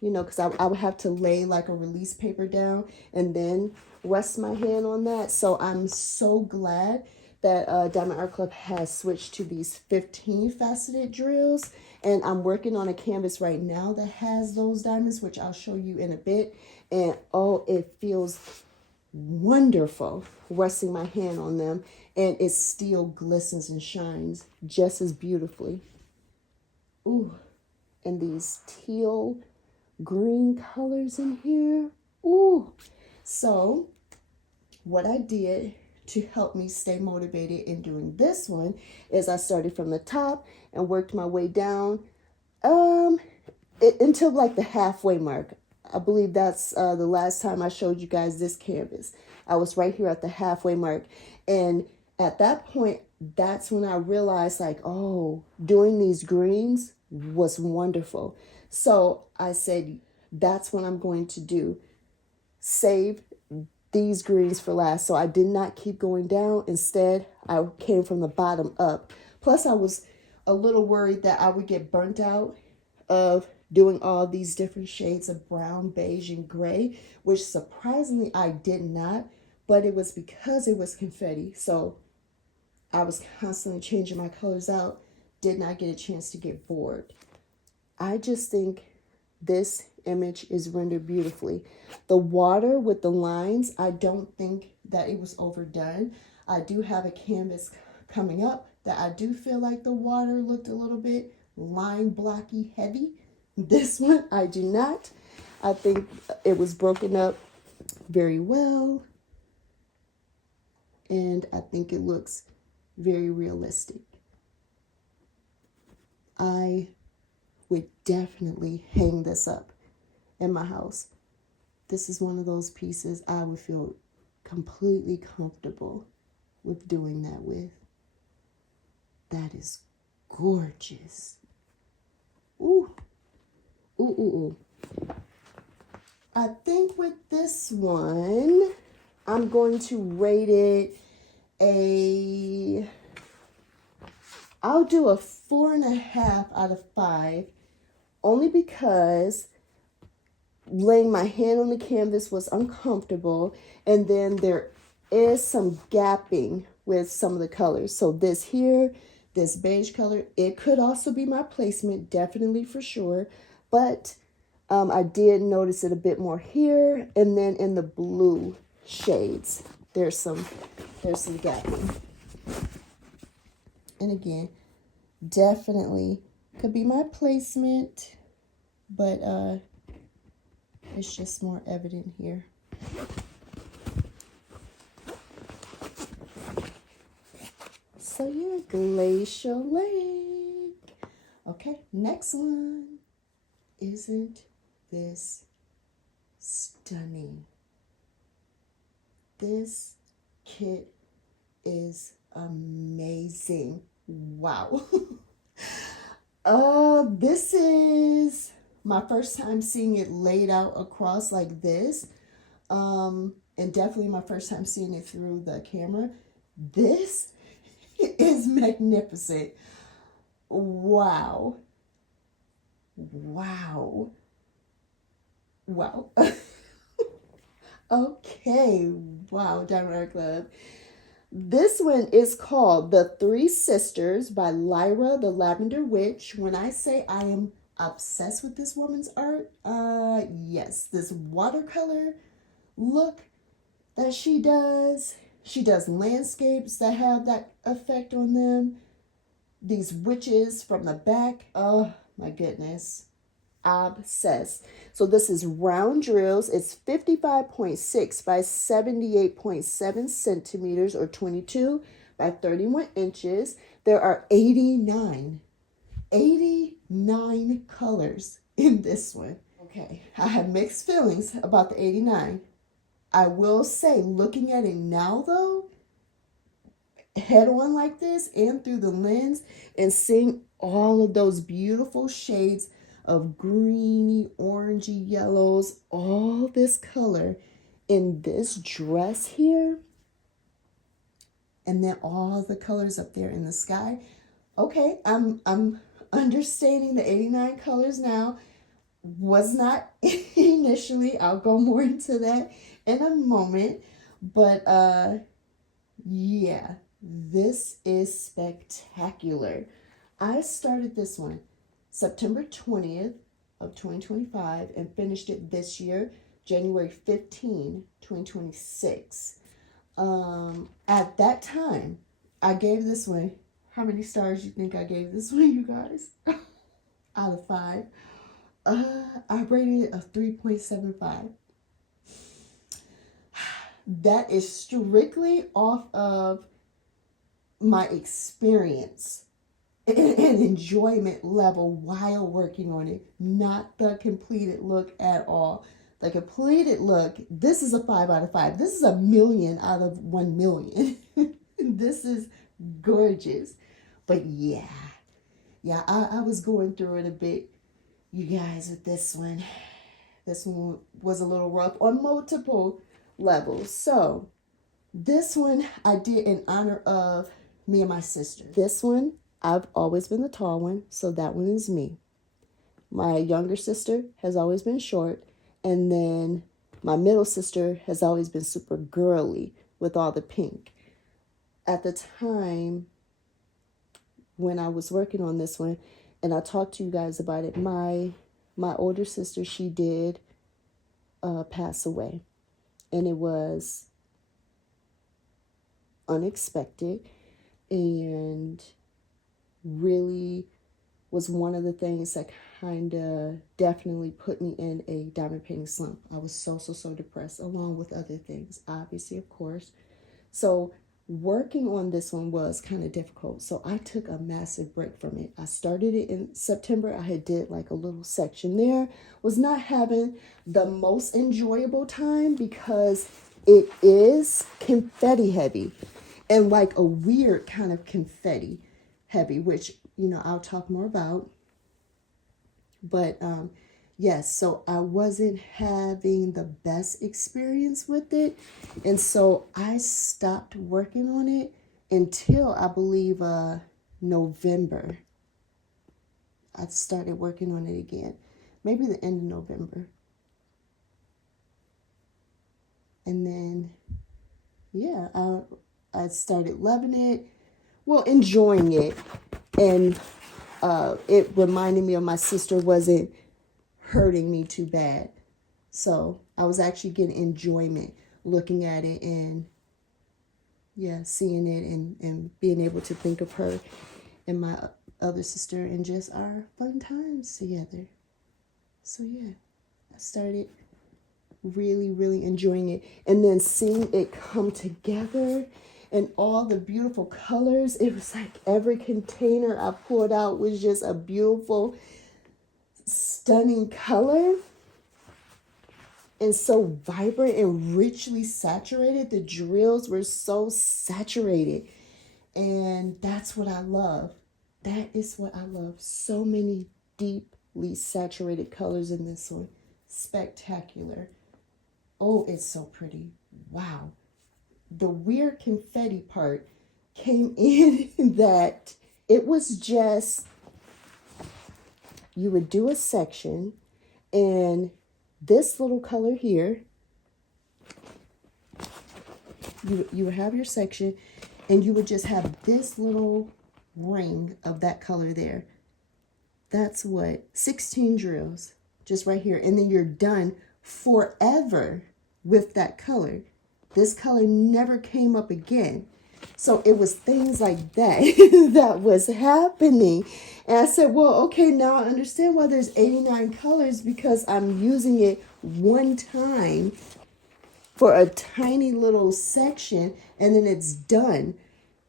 you know, because I would have to lay like a release paper down and then rest my hand on that. So I'm so glad that Diamond Art Club has switched to these 15 faceted drills. And I'm working on a canvas right now that has those diamonds, which I'll show you in a bit. And oh, it feels wonderful resting my hand on them. And it still glistens and shines just as beautifully. Ooh, and these teal green colors in here. Ooh. So what I did to help me stay motivated in doing this one is I started from the top and worked my way down until like the halfway mark. I believe that's the last time I showed you guys this canvas. I was right here at the halfway mark. And at that point, that's when I realized like, oh, doing these greens was wonderful. So I said, that's what I'm going to do. Save these greens for last. So I did not keep going down. Instead, I came from the bottom up. Plus, I was a little worried that I would get burnt out of doing all these different shades of brown, beige, and gray, which surprisingly I did not, but it was because it was confetti. So I was constantly changing my colors out, did not get a chance to get bored. I just think this image is rendered beautifully. The water with the lines, I don't think that it was overdone. I do have a canvas coming up that I do feel like the water looked a little bit line blocky heavy. This one, I do not. I think it was broken up very well. And I think it looks very realistic. I would definitely hang this up in my house. This is one of those pieces I would feel completely comfortable with doing that with. That is gorgeous. Ooh. Ooh, ooh, ooh. I think with this one, I'm going to rate it I'll do a 4.5 out of 5, only because laying my hand on the canvas was uncomfortable, and then there is some gapping with some of the colors. So this here, this beige color, it could also be my placement, definitely for sure, but I did notice it a bit more here, and then in the blue shades, there's some gapping. And again, definitely could be my placement, but it's just more evident here. So yeah, Glacial Lake. Okay, next one. Isn't this stunning? This kit is amazing. Wow. This is my first time seeing it laid out across like this. And definitely my first time seeing it through the camera. This is magnificent. Wow. Wow. Wow. Okay. Wow, Diamond Art Club. This one is called The Three Sisters by Lyra the Lavender Witch. When I say I am obsessed with this woman's art, yes, this watercolor look that she does. She does landscapes that have that effect on them. These witches from the back. Oh my goodness. Obsessed. So this is round drills. It's 55.6 by 78.7 centimeters or 22 by 31 inches. There are 89 colors in this one. Okay, I have mixed feelings about the 89. I will say, looking at it now though, head on like this and through the lens and seeing all of those beautiful shades of greeny, orangey yellows, all this color in this dress here, and then all the colors up there in the sky. Okay, I'm understanding the 89 colors now. Was not initially. I'll go more into that in a moment. But yeah, this is spectacular. I started this one September 20th of 2025 and finished it this year, January 15, 2026. At that time, I gave this one, how many stars you think I gave this one, you guys? Out of 5. I rated it a 3.75. That is strictly off of my experience and enjoyment level while working on it, not the completed look at all. The completed look, this is a 5 out of 5. This is a million out of 1 million. This is gorgeous. But yeah, I was going through it a bit, you guys, with this one. This one was a little rough on multiple levels. So this one I did in honor of me and my sister. This one, I've always been the tall one, so that one is me. My younger sister has always been short, and then my middle sister has always been super girly with all the pink. At the time when I was working on this one, and I talked to you guys about it, my older sister, she did pass away, and it was unexpected and really was one of the things that kind of definitely put me in a diamond painting slump. I was so depressed, along with other things, obviously, of course. So working on this one was kind of difficult. So I took a massive break from it. I started it in September. I had did like a little section there. Was not having the most enjoyable time because it is confetti heavy and like a weird kind of confetti heavy, which, you know, I'll talk more about. But yes, so I wasn't having the best experience with it. And so I stopped working on it until I believe November. I started working on it again. Maybe the end of November. And then, yeah, I started loving it. Well, enjoying it. And it reminded me of my sister wasn't hurting me too bad. So I was actually getting enjoyment looking at it and, yeah, seeing it and being able to think of her and my other sister and just our fun times together. So, yeah, I started really enjoying it. And then seeing it come together and all the beautiful colors. It was like every container I pulled out was just a beautiful, stunning color. And so vibrant and richly saturated. The drills were so saturated. And that's what I love. That is what I love. So many deep saturated colors in this one. Spectacular. Oh, it's so pretty. Wow. The weird confetti part came in that it was just, you would do a section and this little color here, you would have your section and you would just have this little ring of that color there. That's what, 16 drills just right here. And then you're done forever with that color. This color never came up again. So it was things like that that was happening. And I said, well, okay, now I understand why there's 89 colors, because I'm using it one time for a tiny little section and then it's done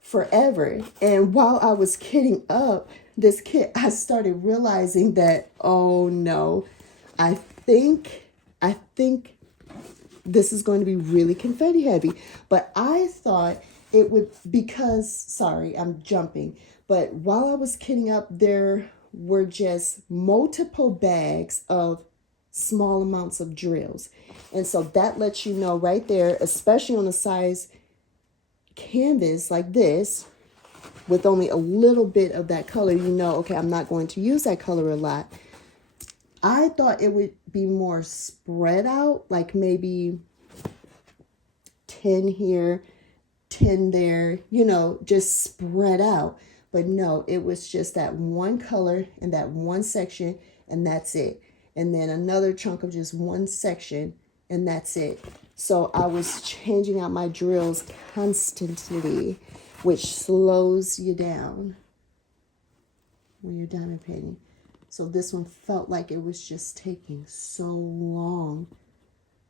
forever. And while I was kitting up this kit, I started realizing that, oh no, I think this is going to be really confetti heavy. But I thought it would, because, sorry, I'm jumping. But while I was kitting up, there were just multiple bags of small amounts of drills. And so that lets you know right there, especially on a size canvas like this, with only a little bit of that color, you know, okay, I'm not going to use that color a lot. I thought it would be more spread out, like maybe 10 here, 10 there, you know, just spread out. But no, it was just that one color in that one section, and that's it. And then another chunk of just one section, and that's it. So I was changing out my drills constantly, which slows you down when you're diamond painting. So this one felt like it was just taking so long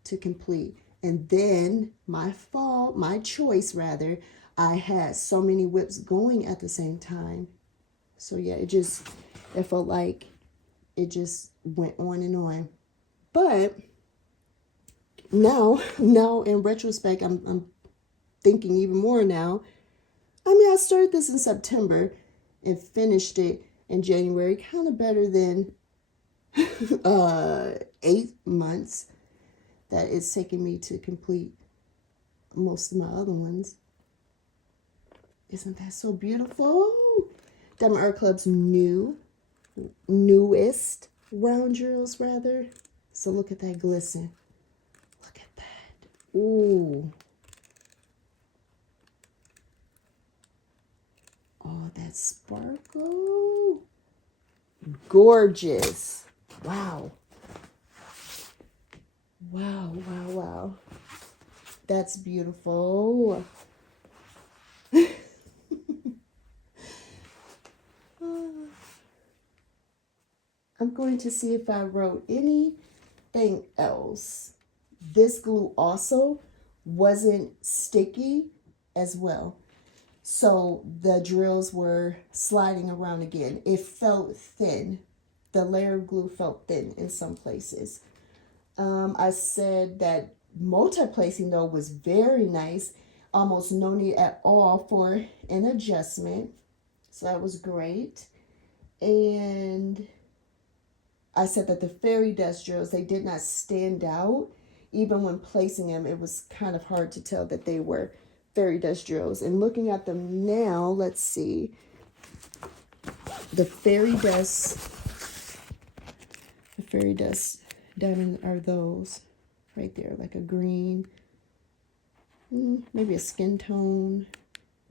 to complete. And then my choice rather, I had so many WIPs going at the same time. So yeah, it felt like it just went on and on. But now in retrospect, I'm thinking even more now. I mean, I started this in September and finished it in January, kind of better than 8 months that it's taken me to complete most of my other ones. Isn't that so beautiful? Diamond Art Club's newest round drills, rather. So look at that glisten. Look at that. Ooh. Oh, that sparkle. Gorgeous. Wow. Wow, wow, wow. That's beautiful. I'm going to see if I wrote anything else. This glue also wasn't sticky as well. So the drills were sliding around again. It felt thin. The layer of glue felt thin in some places. I said that multi-placing though was very nice. Almost no need at all for an adjustment. So that was great. And I said that the fairy dust drills, they did not stand out. Even when placing them, it was kind of hard to tell that they were fairy dust drills. And looking at them now, let's see. The fairy dust diamond are those right there, like a green, maybe a skin tone,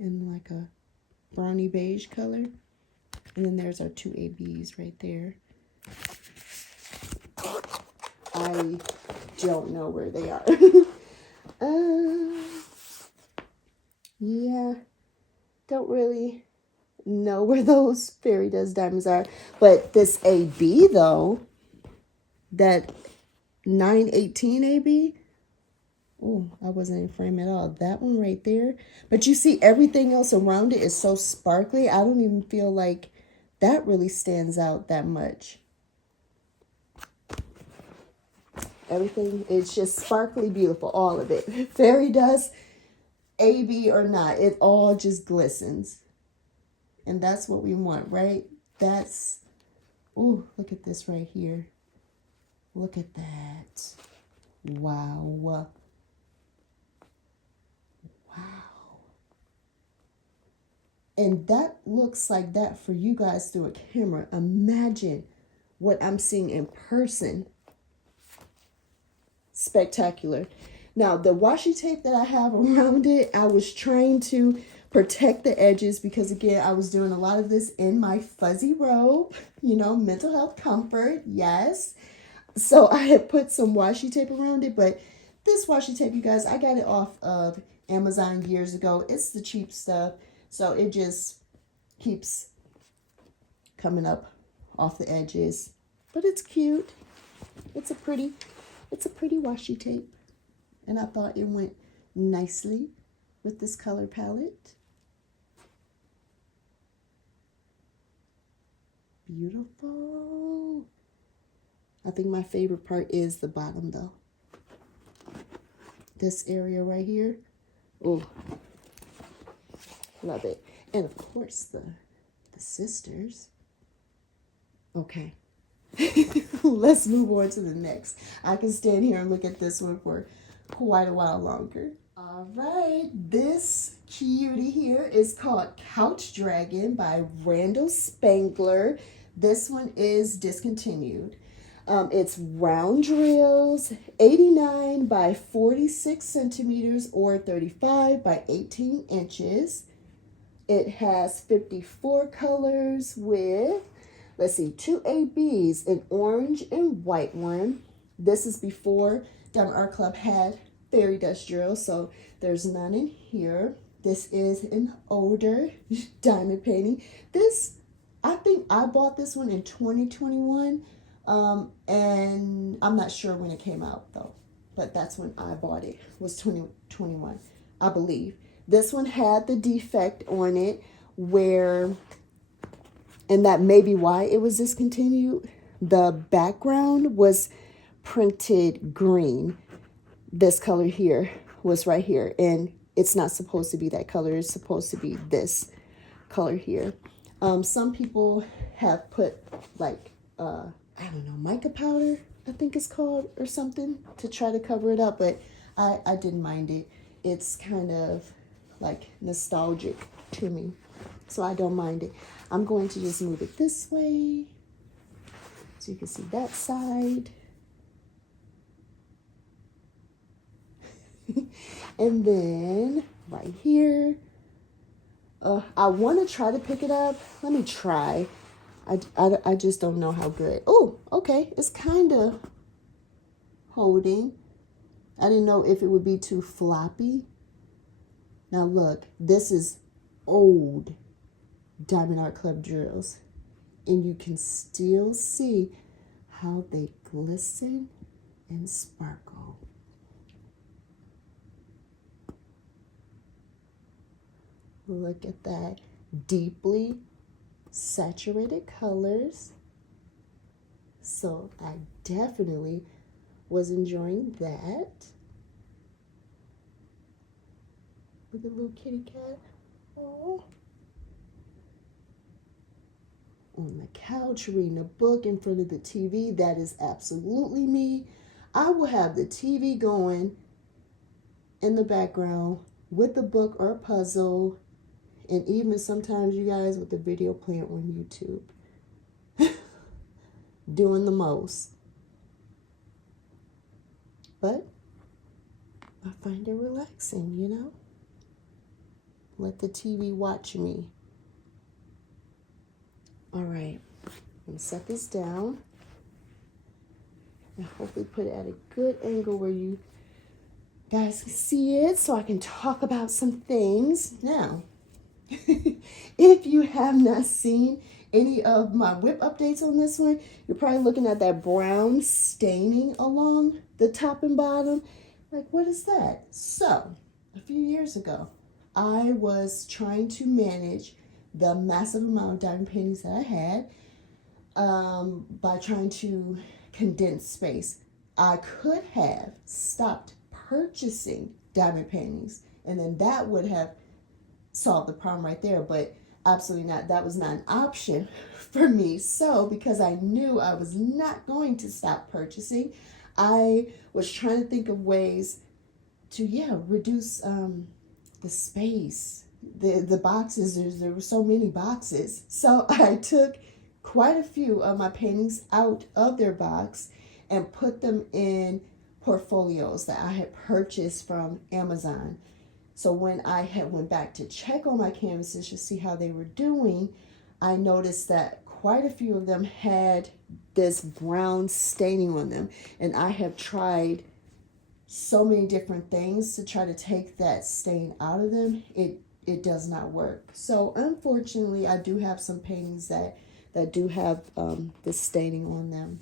and like a browny beige color. And then there's our two ABs right there. I don't know where they are. Yeah, don't really know where those fairy dust diamonds are. But this AB though, that 918 AB, oh, I wasn't in frame at all. That one right there. But you see everything else around it is so sparkly. I don't even feel like that really stands out that much. Everything is just sparkly beautiful, all of it. Fairy dust, AB or not, it all just glistens. And that's what we want, right? That's Oh, look at this right here. Look at that. Wow. Wow. And that looks like that for you guys through a camera. Imagine what I'm seeing in person. Spectacular. Now, the washi tape that I have around it, I was trying to protect the edges because, again, I was doing a lot of this in my fuzzy robe, you know, mental health comfort, yes. So I had put some washi tape around it, but this washi tape, you guys, I got it off of Amazon years ago. It's the cheap stuff, so it just keeps coming up off the edges, but it's cute. It's a pretty washi tape, and I thought it went nicely with this color palette. Beautiful. I think my favorite part is the bottom though. This area right here. Oh, love it. And of course the sisters. Okay. Let's move on to the next. I can stand here and look at this one for quite a while longer. All right, this cutie here is called Couch Dragon by Randall Spangler. This one is discontinued. It's round drills, 89 by 46 centimeters or 35 by 18 inches. It has 54 colors with, let's see, 2 ABs, an orange and white one. This is before Diamond Art Club had fairy dust drills, so there's none in here. This is an older diamond painting. This, I think I bought this one in 2021, and I'm not sure when it came out though, but that's when I bought it, was 2021, I believe. This one had the defect on it where, and that may be why it was discontinued, the background was printed green. This color here was right here, and it's not supposed to be that color. It's supposed to be this color here. Some people have put like, I don't know, mica powder, I think it's called, or something, to try to cover it up, but I didn't mind it. It's kind of like nostalgic to me, so I don't mind it. I'm going to just move it this way so you can see that side. And then right here, I want to try to pick it up. Let me try. I just don't know how good. Oh, okay. It's kind of holding. I didn't know if it would be too floppy. Now look, this is old Diamond Art Club drills, and you can still see how they glisten and sparkle. Look at that. Deeply saturated colors. So I definitely was enjoying that. With a little kitty cat. Oh. On the couch, reading a book in front of the TV. That is absolutely me. I will have the TV going in the background with a book or a puzzle. And even sometimes, you guys, with the video playing on YouTube. Doing the most. But I find it relaxing, you know? Let the TV watch me. All right. I'm going to set this down. And hopefully put it at a good angle where you guys can see it so I can talk about some things. Now, if you have not seen any of my WIP updates on this one, you're probably looking at that brown staining along the top and bottom. Like, what is that? So, a few years ago, I was trying to manage the massive amount of diamond paintings that I had by trying to condense space. I could have stopped purchasing diamond paintings, and then that would have solved the problem right there. But Absolutely not. That was not an option for me. So, because I knew I was not going to stop purchasing, I was trying to think of ways to, yeah, reduce the space, the boxes. There were so many boxes. So I took quite a few of my paintings out of their box and put them in portfolios that I had purchased from Amazon. So when I had went back to check on my canvases to see how they were doing, I noticed that quite a few of them had this brown staining on them. And I have tried so many different things to try to take that stain out of them. It does not work. So unfortunately, I do have some paintings that do have this staining on them.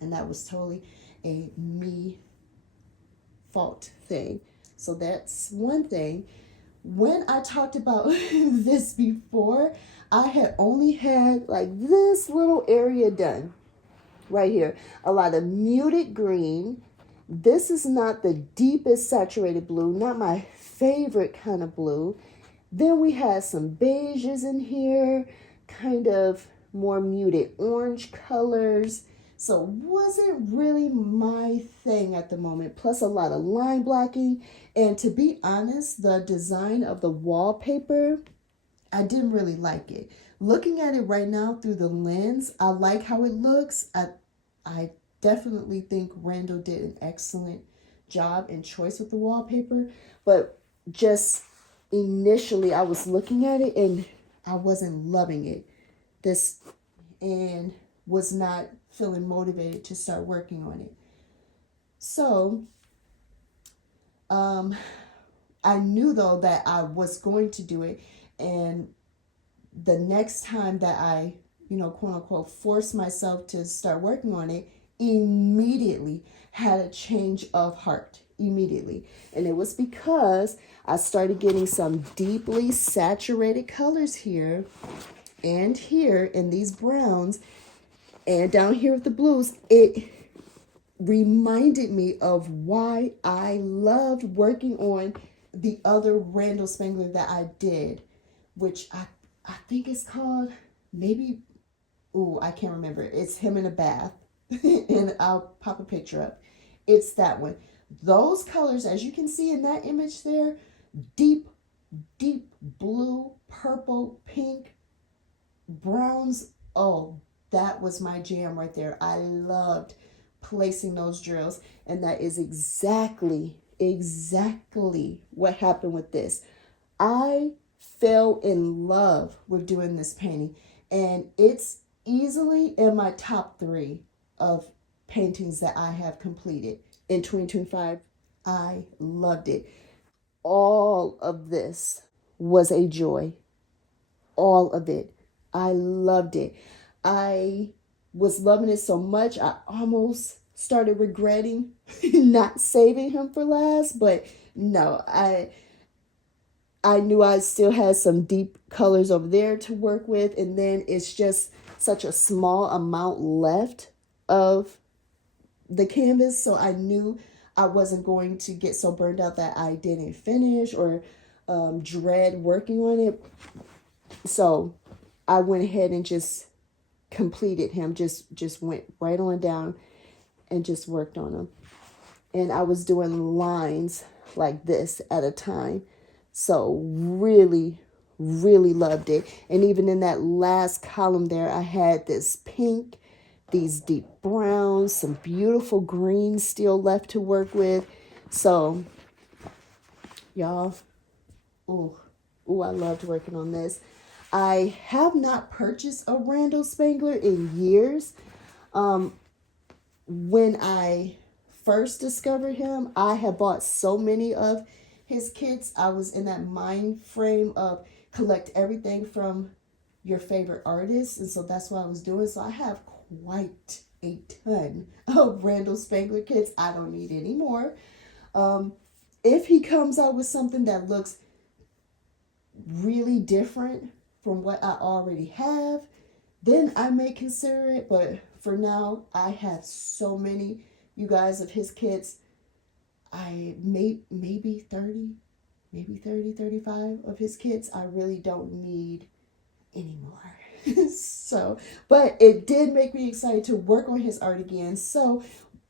And that was totally a me fault thing. So that's one thing. When I talked about this before, I had only had like this little area done right here. A lot of muted green. This is not the deepest saturated blue, not my favorite kind of blue. Then we had some beiges in here, kind of more muted orange colors. So wasn't really my thing at the moment. Plus a lot of line blocking. And to be honest, the design of the wallpaper, I didn't really like it. Looking at it right now through the lens, I like how it looks. I definitely think Randall did an excellent job and choice with the wallpaper. But just initially, I was looking at it and I wasn't loving it. And was not feeling motivated to start working on it. So, I knew though that I was going to do it, and the next time that I, quote unquote, forced myself to start working on it, immediately had a change of heart. Immediately. And it was because I started getting some deeply saturated colors here and here in these browns and down here with the blues. It reminded me of why I loved working on the other Randall Spangler that I did, which I think it's called maybe, I can't remember. It's him in a bath. And I'll pop a picture up. It's that one. Those colors, as you can see in that image there, deep blue, purple, pink, browns. Oh, that was my jam right there. I loved placing those drills. And that is exactly what happened with this. I fell in love with doing this painting. And it's easily in my top 3 of paintings that I have completed in 2025. I loved it. All of this was a joy. All of it. I loved it. I was loving it so much, I almost started regretting not saving him for last. But no, I knew I still had some deep colors over there to work with. And then it's just such a small amount left of the canvas. So I knew I wasn't going to get so burned out that I didn't finish or dread working on it. So I went ahead and just completed him, just went right on down and just worked on him. And I was doing lines like this at a time. So really loved it. And even in that last column there, I had this pink, these deep browns, some beautiful greens still left to work with. So y'all, I loved working on this. I have not purchased a Randall Spangler in years. When I first discovered him, I had bought so many of his kits. I was in that mind frame of collect everything from your favorite artists. And so that's what I was doing. So I have quite a ton of Randall Spangler kits. I don't need any more. If he comes out with something that looks really different from what I already have, then I may consider it. But for now, I have so many, you guys, of his kits. I maybe 30, 35 of his kits. I really don't need anymore. So, but it did make me excited to work on his art again. So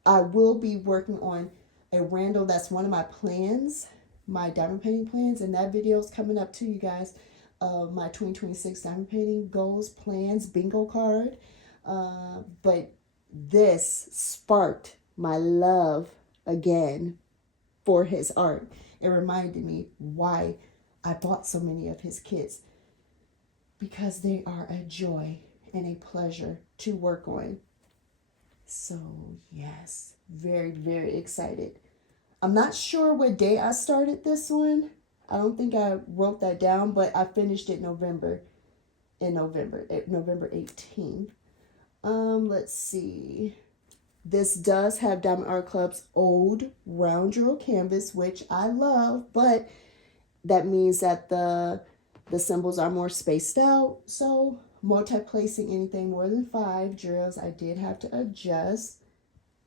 I will be working on a Randall. That's one of my plans, my diamond painting plans, and that video is coming up to you guys. My 2026 diamond painting goals, plans, bingo card. But this sparked my love again for his art. It reminded me why I bought so many of his kits, because they are a joy and a pleasure to work on. So yes, very, very excited. I'm not sure what day I started this one. I don't think I wrote that down, but I finished it November 18th. Let's see. This does have Diamond Art Club's old round drill canvas, which I love, but that means that the symbols are more spaced out. So multi-placing anything more than 5 drills, I did have to adjust.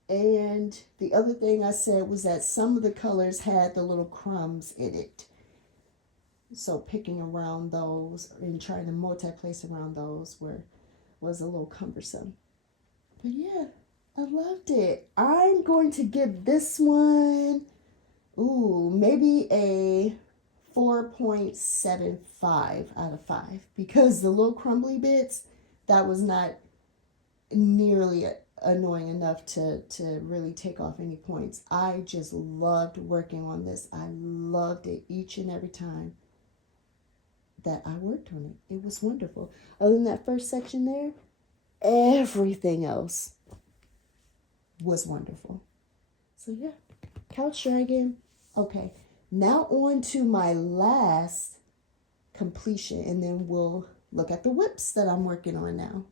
And the other thing I said was that some of the colors had the little crumbs in it. So picking around those and trying to multi-place around those was a little cumbersome. But yeah, I loved it. I'm going to give this one, maybe a 4.75 out of 5, because the little crumbly bits, that was not nearly annoying enough to really take off any points. I just loved working on this. I loved it each and every time that I worked on it. It was wonderful. Other than that first section there, everything else was wonderful. So yeah, Couch Dragon. Okay, now on to my last completion, and then we'll look at the WIPs that I'm working on now.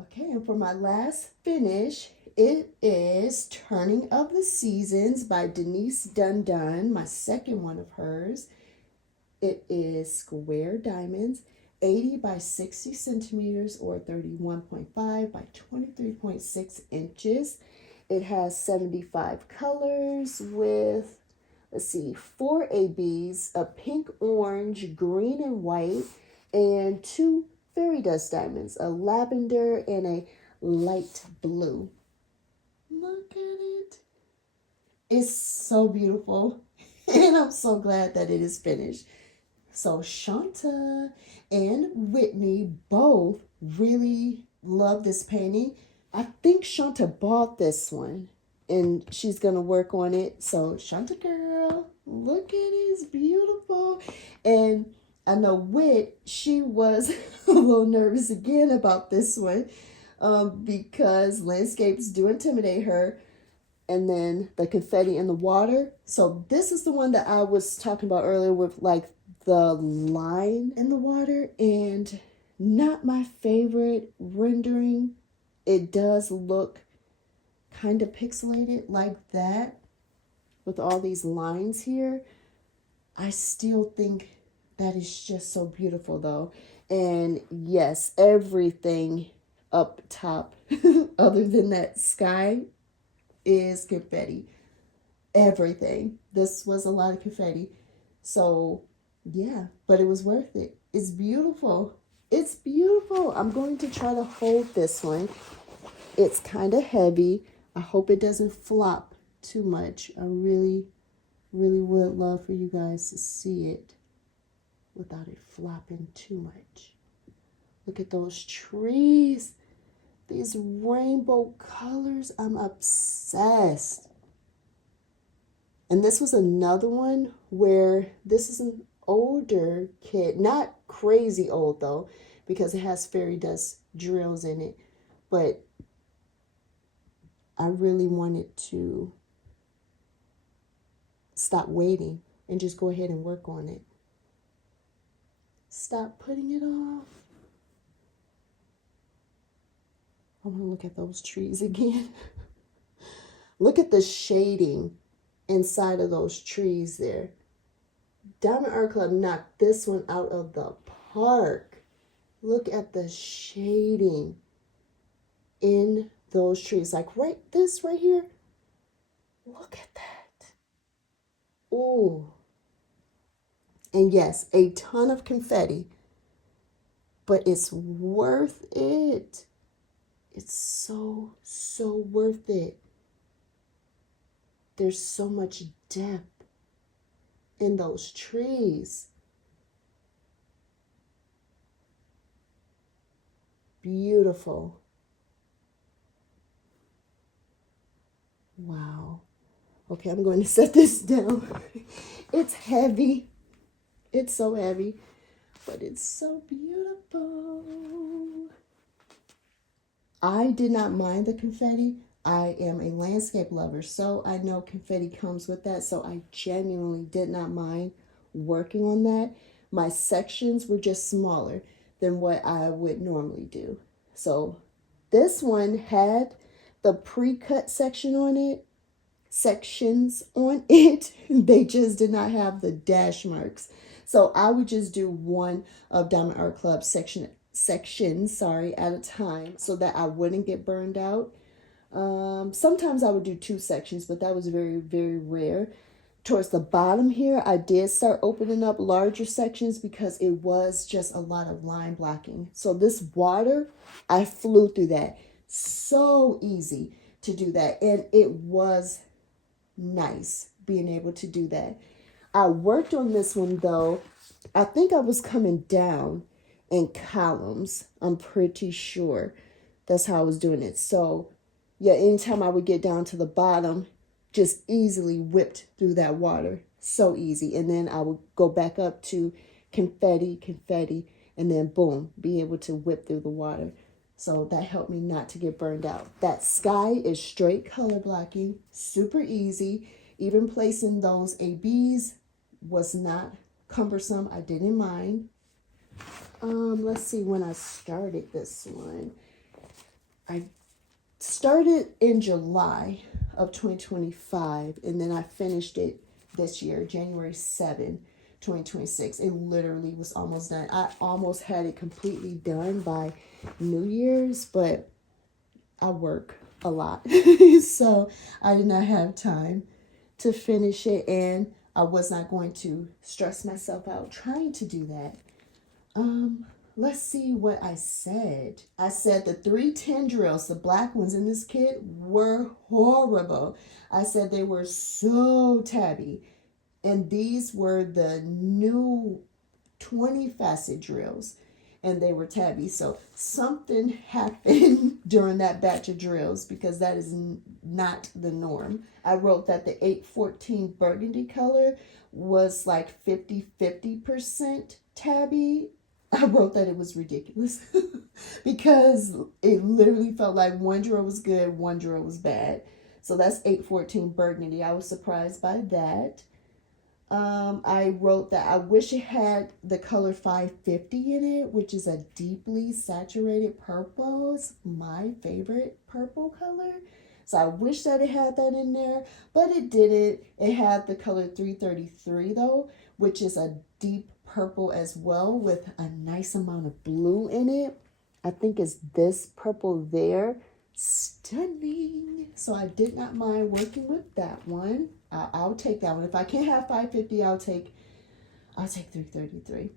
Okay, and for my last finish, it is Turning of the Seasons by Denise Dundun, my second one of hers. It is square diamonds, 80 by 60 centimeters or 31.5 by 23.6 inches. It has 75 colors with, let's see, 4 ABs, a pink, orange, green, and white, and 2 fairy dust diamonds, a lavender and a light blue. Look at it. It's so beautiful, and I'm so glad that it is finished. So Shanta and Whitney both really love this painting. I think Shanta bought this one, and she's going to work on it. So Shanta girl, look at it. It's beautiful. And I know Whit, she was a little nervous again about this one, because landscapes do intimidate her. And then the confetti in the water. So this is the one that I was talking about earlier with like the line in the water, and not my favorite rendering. It does look kind of pixelated like that with all these lines here. I still think that is just so beautiful though. And yes, everything up top other than that sky is confetti. Everything. This was a lot of confetti. So yeah, but it was worth it. It's beautiful. It's beautiful. I'm going to try to hold this one. It's kind of heavy. I hope it doesn't flop too much. I really, really would love for you guys to see it without it flopping too much. Look at those trees. These rainbow colors. I'm obsessed. And this was another one where this is an older kit. Not crazy old though, because it has fairy dust drills in it. But I really wanted to stop waiting and just go ahead and work on it. Stop putting it off. I want to look at those trees again. Look at the shading inside of those trees there. Diamond Art Club knocked this one out of the park. Look at the shading in those trees. Like this right here. Look at that. Ooh. And yes, a ton of confetti. but it's worth it. It's so, so worth it. There's so much depth in those trees. Beautiful. Wow. Okay, I'm going to set this down. It's heavy. It's so heavy, but it's so beautiful. I did not mind the confetti. I am a landscape lover, so I know confetti comes with that, so I genuinely did not mind working on that. My sections were just smaller than what I would normally do. So this one had the pre-cut sections on it. They just did not have the dash marks. So I would just do one of Diamond Art Club sections at a time so that I wouldn't get burned out. Sometimes I would do 2 sections, but that was very, very rare. Towards the bottom here, I did start opening up larger sections because it was just a lot of line blocking. So this water, I flew through that. So easy to do that. And it was nice being able to do that. I worked on this one though. I think I was coming down in columns. I'm pretty sure that's how I was doing it. So yeah, anytime I would get down to the bottom, just easily whipped through that water. So easy. And then I would go back up to confetti, and then boom, be able to whip through the water. So that helped me not to get burned out. That sky is straight color blocking, super easy. Even placing those ABs was not cumbersome. I didn't mind. Let's see when I started this one. I started in July of 2025, and then I finished it this year, January 7, 2026. It literally was almost done. I almost had it completely done by New Year's, but I work a lot, so I did not have time to finish it, and I was not going to stress myself out trying to do that. Let's see what I said. I said the 310 drills, the black ones in this kit, were horrible. I said they were so tabby. And these were the new 20 facet drills. And they were tabby. So something happened during that batch of drills because that is not the norm. I wrote that the 814 burgundy color was like 50% tabby. I wrote that it was ridiculous because it literally felt like one drill was good, one drill was bad. So that's 814 burgundy. I was surprised by that. I wrote that I wish it had the color 550 in it, which is a deeply saturated purple. It's my favorite purple color. So I wish that it had that in there, but it didn't. It had the color 333 though, which is a deep purple as well with a nice amount of blue in it. I think it's this purple there. Stunning. So I did not mind working with that one. I'll take that one. If I can't have 550, I'll take 333.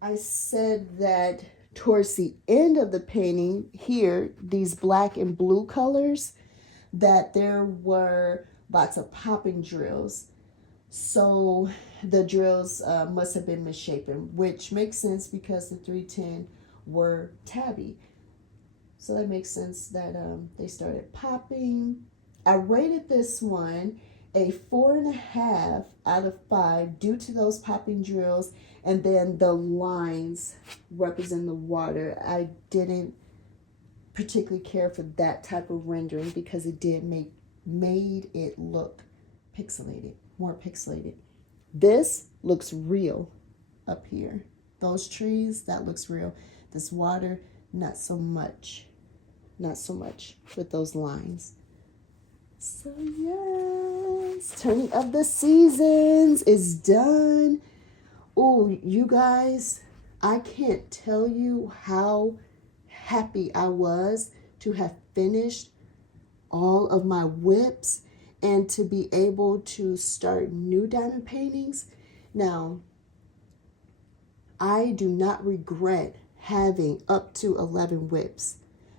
I said that towards the end of the painting here, these black and blue colors, that there were lots of popping drills. So the drills must have been misshapen, which makes sense because the 310 were tabby. So that makes sense that they started popping. I rated this one a 4.5 out of 5 due to those popping drills, and then the lines represent the water. I didn't particularly care for that type of rendering because it did made it look pixelated, more pixelated. This looks real up here. Those trees, that looks real. This water, not so much. Not so much with those lines. So yes, Turning of the Seasons is done. Oh, you guys, I can't tell you how happy I was to have finished all of my WIPs and to be able to start new diamond paintings. Now, I do not regret having up to 11 WIPs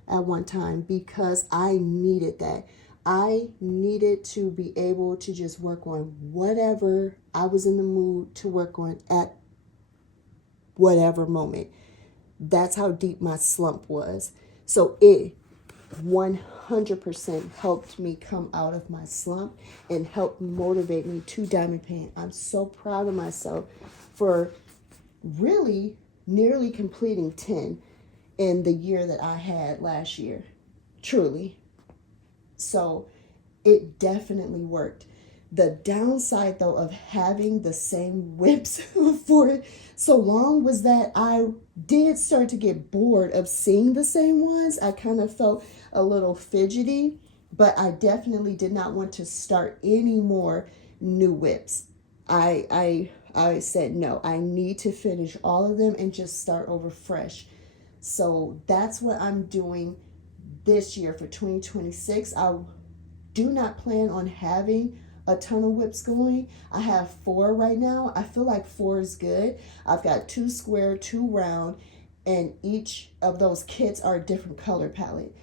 at one time because I needed that. I needed to be able to just work on whatever I was in the mood to work on at whatever moment. That's how deep my slump was. So it 100% helped me come out of my slump and helped motivate me to diamond paint. I'm so proud of myself for really nearly completing 10 in the year that I had last year. Truly. So it definitely worked. The downside, though, of having the same WIPs for so long was that I did start to get bored of seeing the same ones. I kind of felt a little fidgety, but I definitely did not want to start any more new WIPs. I said, no, I need to finish all of them and just start over fresh. So that's what I'm doing this year for 2026. I do not plan on having a ton of WIPs going. I have 4 right now. I feel like 4 is good. I've got 2 square, 2 round, and each of those kits are a different color palette.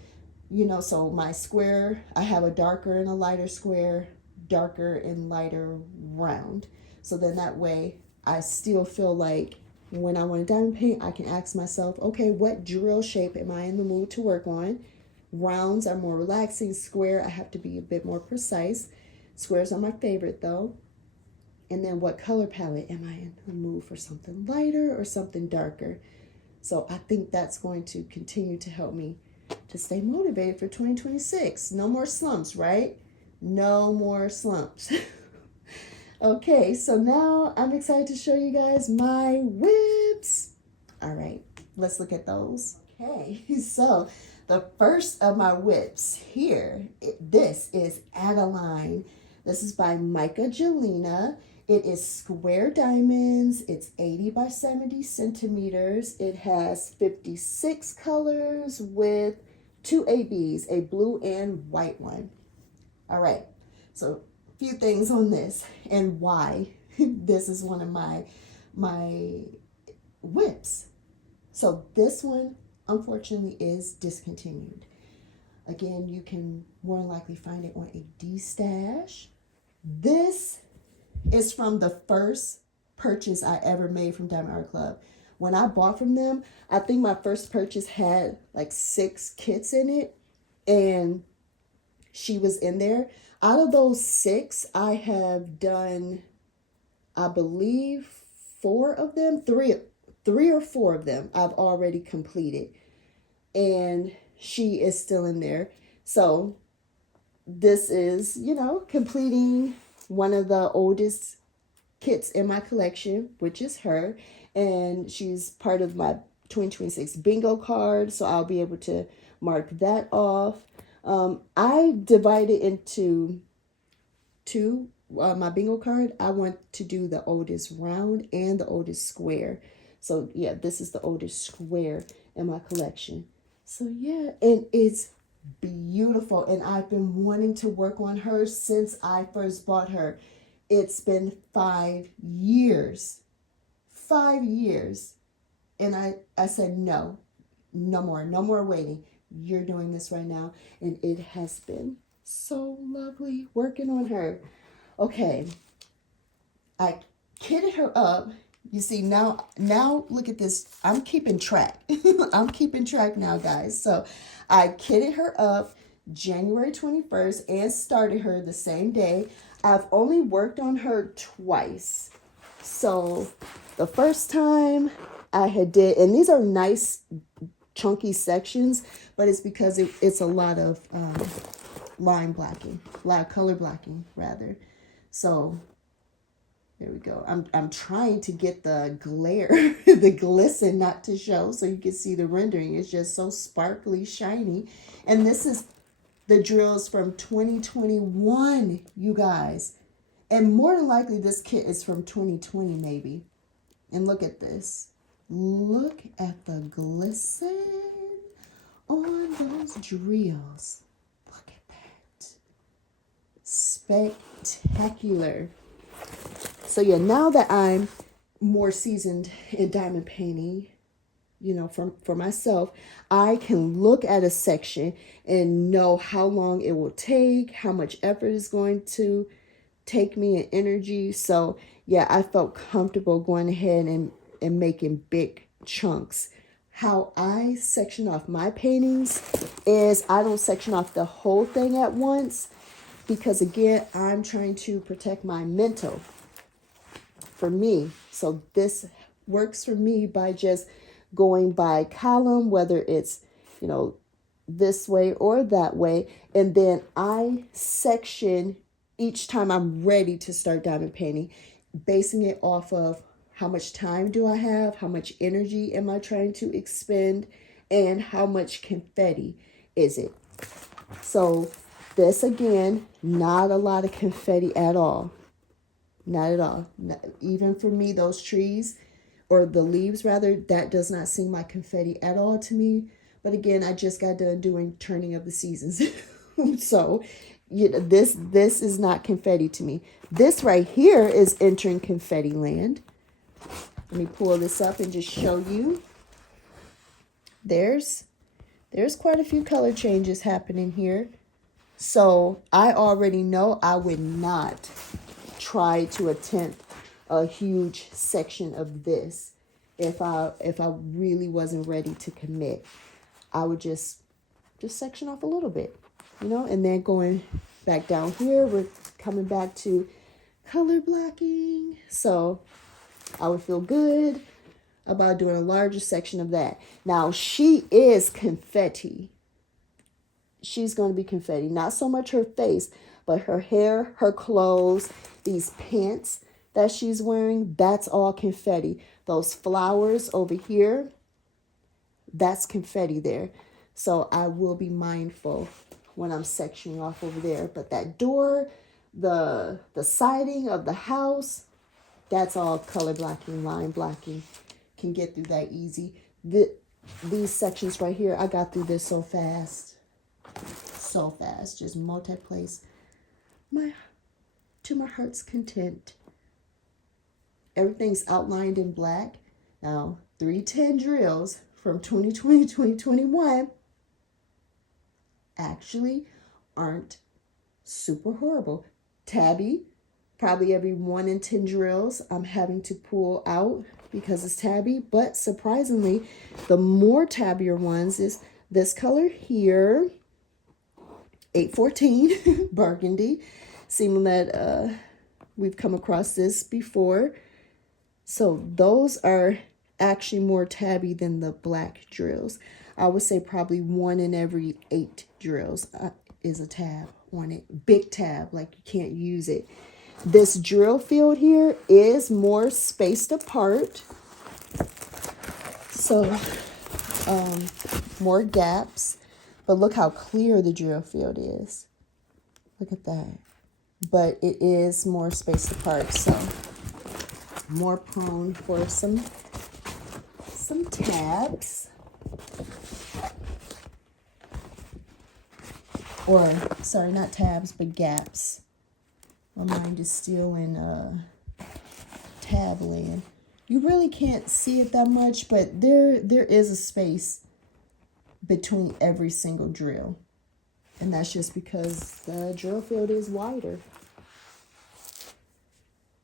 You know, so my square, I have a darker and a lighter square, darker and lighter round. So then that way I still feel like when I want to diamond paint, I can ask myself, okay, what drill shape am I in the mood to work on? Rounds are more relaxing. Square, I have to be a bit more precise. Squares are my favorite though. And then what color palette am I in the mood for? Something lighter or something darker? So I think that's going to continue to help me to stay motivated for 2026. No more slumps, right? No more slumps. Okay, so now I'm excited to show you guys my WIPs. All right, let's look at those. Okay, so the first of my WIPs here, this is Adeline. This is by Micah Jelena. It is square diamonds. It's 80 by 70 centimeters. It has 56 colors with 2 ABs, a blue and white one. All right, so a few things on this and why this is one of my WIPs. So this one, unfortunately, is discontinued. Again, you can more likely find it on a D-stash. This is from the first purchase I ever made from Diamond Art Club. When I bought from them, I think my first purchase had like 6 kits in it, and she was in there. Out of those 6, I have done, I believe, 4 of them, 3 or 4 of them I've already completed, and she is still in there. So this is, you know, completing one of the oldest kits in my collection, which is her, and she's part of my 2026 bingo card, so I'll be able to mark that off. I divided into 2, my bingo card. I want to do the oldest round and the oldest square. So yeah, this is the oldest square in my collection. So yeah, and it's beautiful, and I've been wanting to work on her since I first bought her. It's been 5 years. 5 years. And I said, no more waiting. You're doing this right now. And it has been so lovely working on her. Okay. I kitted her up. You see, now look at this. I'm keeping track. I'm keeping track now, guys. So I kitted her up January 21st and started her the same day. I've only worked on her twice. So the first time I had did, and these are nice chunky sections, but it's because it's a lot of line blocking, a lot of color blocking rather. So there we go. I'm trying to get the glare, the glisten not to show so you can see the rendering. It's just so sparkly, shiny. And this is the drills from 2021, you guys. And more than likely this kit is from 2020 maybe. And look at this. Look at the glisten on those drills. Look at that. Spectacular. So yeah, now that I'm more seasoned in diamond painting, you know, for myself, I can look at a section and know how long it will take, how much effort is going to take me and energy. So yeah, I felt comfortable going ahead and making big chunks. How I section off my paintings is I don't section off the whole thing at once, because again, I'm trying to protect my mental for me. So this works for me by just going by column, whether it's, you know, this way or that way. And then I section each time I'm ready to start diamond painting, basing it off of how much time do I have, how much energy am I trying to expend, and how much confetti is it. So this, again, not a lot of confetti at all. Not at all. Not, even for me, those trees, or the leaves rather, that does not seem like confetti at all to me. But again, I just got done doing turning of the seasons. So, you know, this is not confetti to me. This right here is entering confetti land. Let me pull this up and just show you. There's quite a few color changes happening here. So I already know I would not try to attempt a huge section of this if I really wasn't ready to commit. I would just section off a little bit, you know, and then going back down here, we're coming back to color blocking. So I would feel good about doing a larger section of that. Now, she is confetti. She's going to be confetti. Not so much her face, but her hair, her clothes, these pants that she's wearing, that's all confetti. Those flowers over here, that's confetti there. So I will be mindful when I'm sectioning off over there. But that door, the siding of the house, that's all color blocking, line blocking. Can get through that easy. These sections right here, I got through this so fast. So fast. Just multi-place to my heart's content. Everything's outlined in black. Now, 310 drills from 2020, 2021 actually aren't super horrible. Tabby, probably every 1 in 10 drills I'm having to pull out because it's tabby. But surprisingly, the more tabbier ones is this color here, 814 burgundy. Seeming that we've come across this before. So those are actually more tabby than the black drills. I would say probably 1 in every 8 drills is a tab on it. Big tab, like you can't use it. This drill field here is more spaced apart. So more gaps. But look how clear the drill field is. Look at that. But it is more spaced apart, so more prone for some tabs. Or, sorry, not tabs, but gaps. My mind is still in tab land. You really can't see it that much, but there is a space between every single drill. And that's just because the drill field is wider.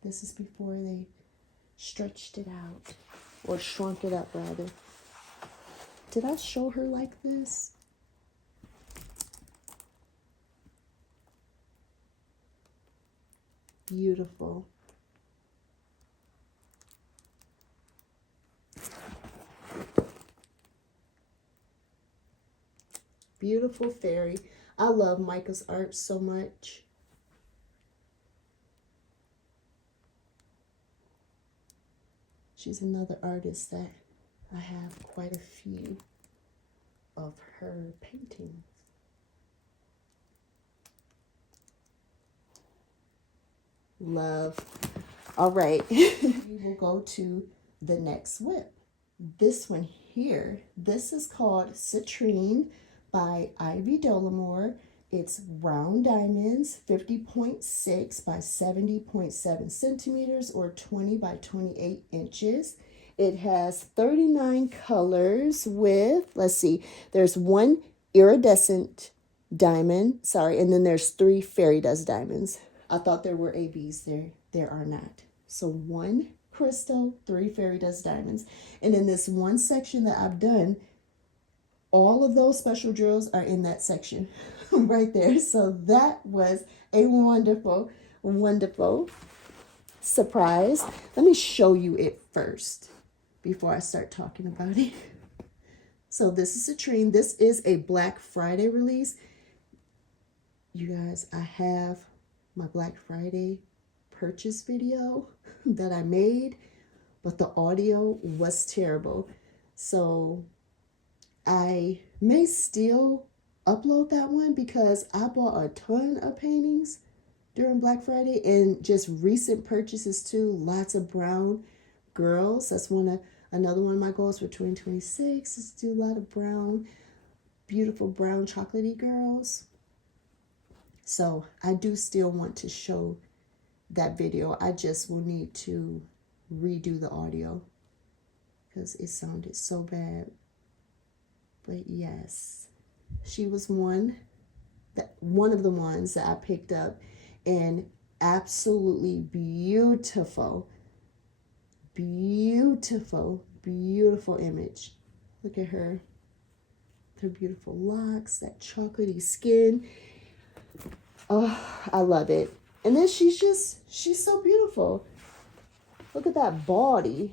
This is before they stretched it out, or shrunk it up rather. Did I show her like this? Beautiful. Beautiful fairy. I love Micah's art so much. She's another artist that I have quite a few of her paintings. Love. All right, we will go to the next WIP. This one here, this is called Citrine by Ivy Dollamore. It's round diamonds, 50.6 by 70.7 centimeters or 20 by 28 inches. It has 39 colors with, let's see, there's one iridescent diamond, sorry, and then there's 3 fairy dust diamonds. I thought there were ABs there. There are not. So 1 crystal, 3 fairy dust diamonds. And in this one section that I've done, all of those special drills are in that section right there. So that was a wonderful, wonderful surprise. Let me show you it first before I start talking about it. So this is Citrine. This is a Black Friday release. You guys, I have my Black Friday purchase video that I made, but the audio was terrible. So I may still upload that one because I bought a ton of paintings during Black Friday and just recent purchases too. Lots of brown girls. That's another one of my goals for 2026 is to do a lot of brown, beautiful brown chocolatey girls. So I do still want to show that video. I just will need to redo the audio because it sounded so bad. But yes, she was one of the ones that I picked up, and absolutely beautiful, beautiful, beautiful image. Look at her beautiful locks, that chocolatey skin. Oh, I love it. And then she's so beautiful. Look at that body.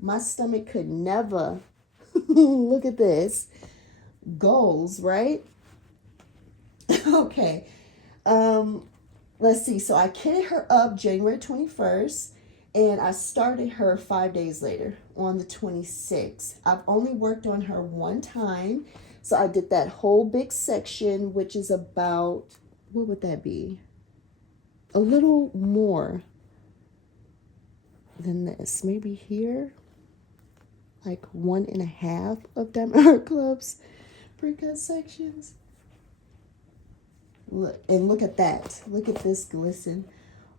My stomach could never. Look at this. Goals, right? Okay. Let's see. So I kitted her up January 21st, and I started her 5 days later on the 26th. I've only worked on her one time. So I did that whole big section, which is about, what would that be? A little more than this. Maybe here. Like 1.5 of Diamond Art Club's pre-cut sections. Look, and look at that. Look at this glisten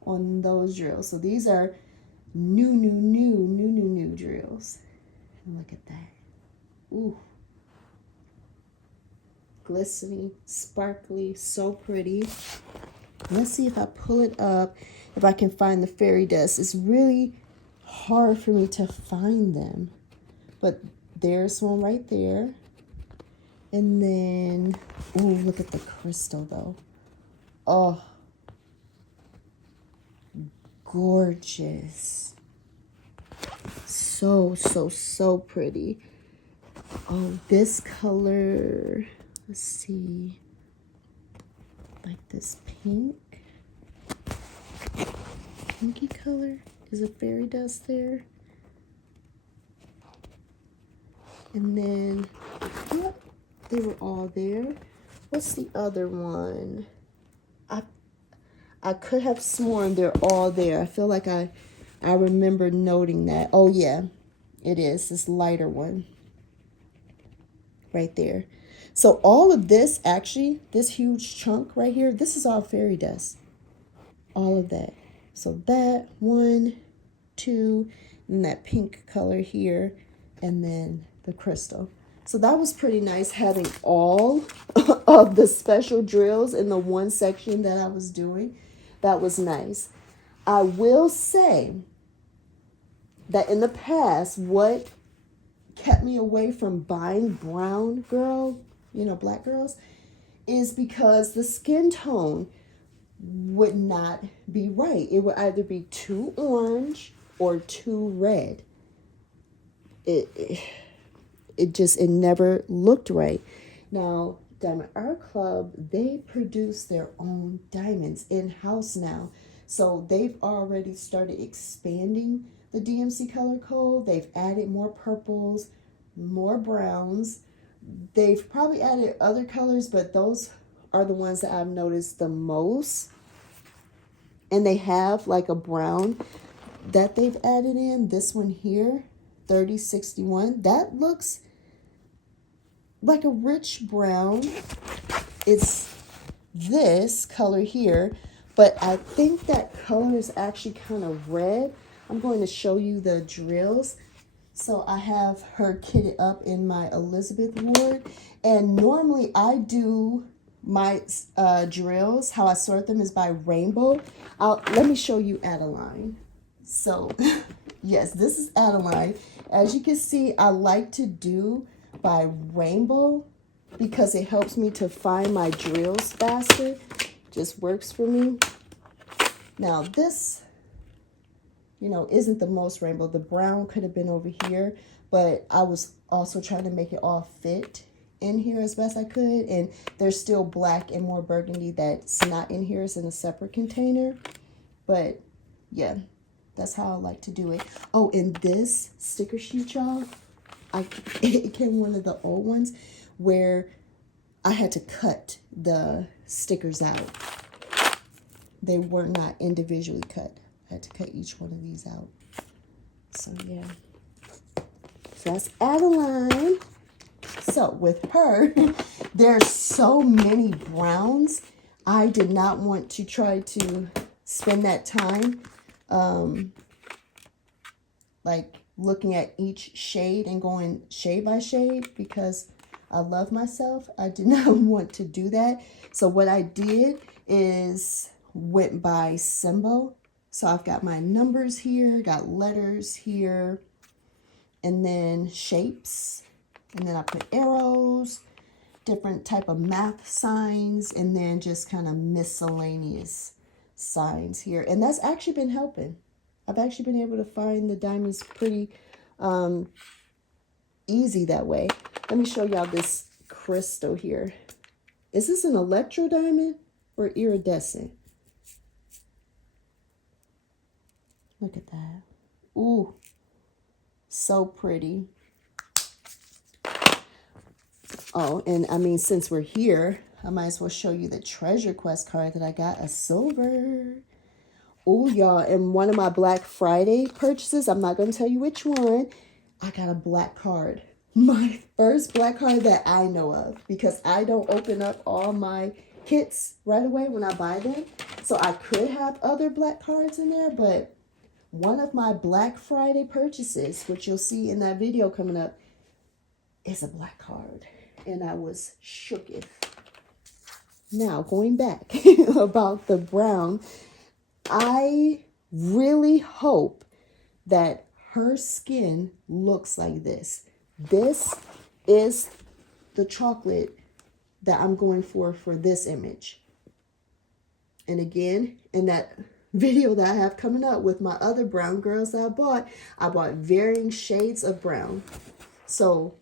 on those drills. So these are new drills. And look at that. Ooh. Glistening, sparkly, so pretty. Let's see if I pull it up, if I can find the fairy dust. It's really hard for me to find them. But there's one right there. And then, oh, look at the crystal though. Oh, gorgeous. So pretty. Oh, this color, let's see. Like this pink. Pinky color. Is a fairy dust there? And then, yep, they were all there. What's the other one? I could have sworn they're all there. I feel like I remember noting that. Oh yeah, it is this lighter one right there. So all of this, actually, this huge chunk right here, this is all fairy dust. All of that. So that 1, 2, and that pink color here, and then the crystal. So that was pretty nice having all of the special drills in the one section that I was doing. That was nice. I will say that in the past, what kept me away from buying brown girl, black girls, is because the skin tone would not be right. It would either be too orange or too red. It never looked right. Now, Diamond Art Club, they produce their own diamonds in-house now. So they've already started expanding the DMC color code. They've added more purples, more browns. They've probably added other colors, but those are the ones that I've noticed the most. And they have like a brown that they've added in. This one here, 3061. That looks like a rich brown. It's this color here, but I think that color is actually kind of red. I'm going to show you the drills. So I have her kitted up in my Elizabeth ward, and normally I do my drills, how I sort them is by rainbow. Let me show you Adeline. So yes, this is Adeline. As you can see, I like to do by rainbow because it helps me to find my drills faster. Just works for me. Now this, you know, isn't the most rainbow. The brown could have been over here, but I was also trying to make it all fit in here as best I could. And there's still black and more burgundy that's not in here. It's in a separate container. But yeah, that's how I like to do it. Oh, and this sticker sheet, y'all, it came one of the old ones where I had to cut the stickers out. They were not individually cut. I had to cut each one of these out. So yeah. So that's Adeline. So with her, there's so many browns. I did not want to try to spend that time like looking at each shade and going shade by shade because I love myself. I did not want to do that. So what I did is went by symbol. So I've got my numbers here, got letters here, and then shapes. And then I put arrows, different type of math signs, and then just kind of miscellaneous signs here. And that's actually been helping. I've actually been able to find the diamonds pretty easy that way. Let me show y'all this crystal here. Is this an electro diamond or iridescent? Look at that. Ooh, so pretty. Oh, and I mean, since we're here, I might as well show you the treasure quest card that I got, a silver. Oh, y'all, and one of my Black Friday purchases, I'm not going to tell you which one, I got a black card. My first black card that I know of, because I don't open up all my kits right away when I buy them. So I could have other black cards in there, but one of my Black Friday purchases, which you'll see in that video coming up, is a black card. And I was shooketh. Now, going back about the brown, I really hope that her skin looks like this. This is the chocolate that I'm going for this image. And again, in that video that I have coming up with my other brown girls that I bought varying shades of brown. So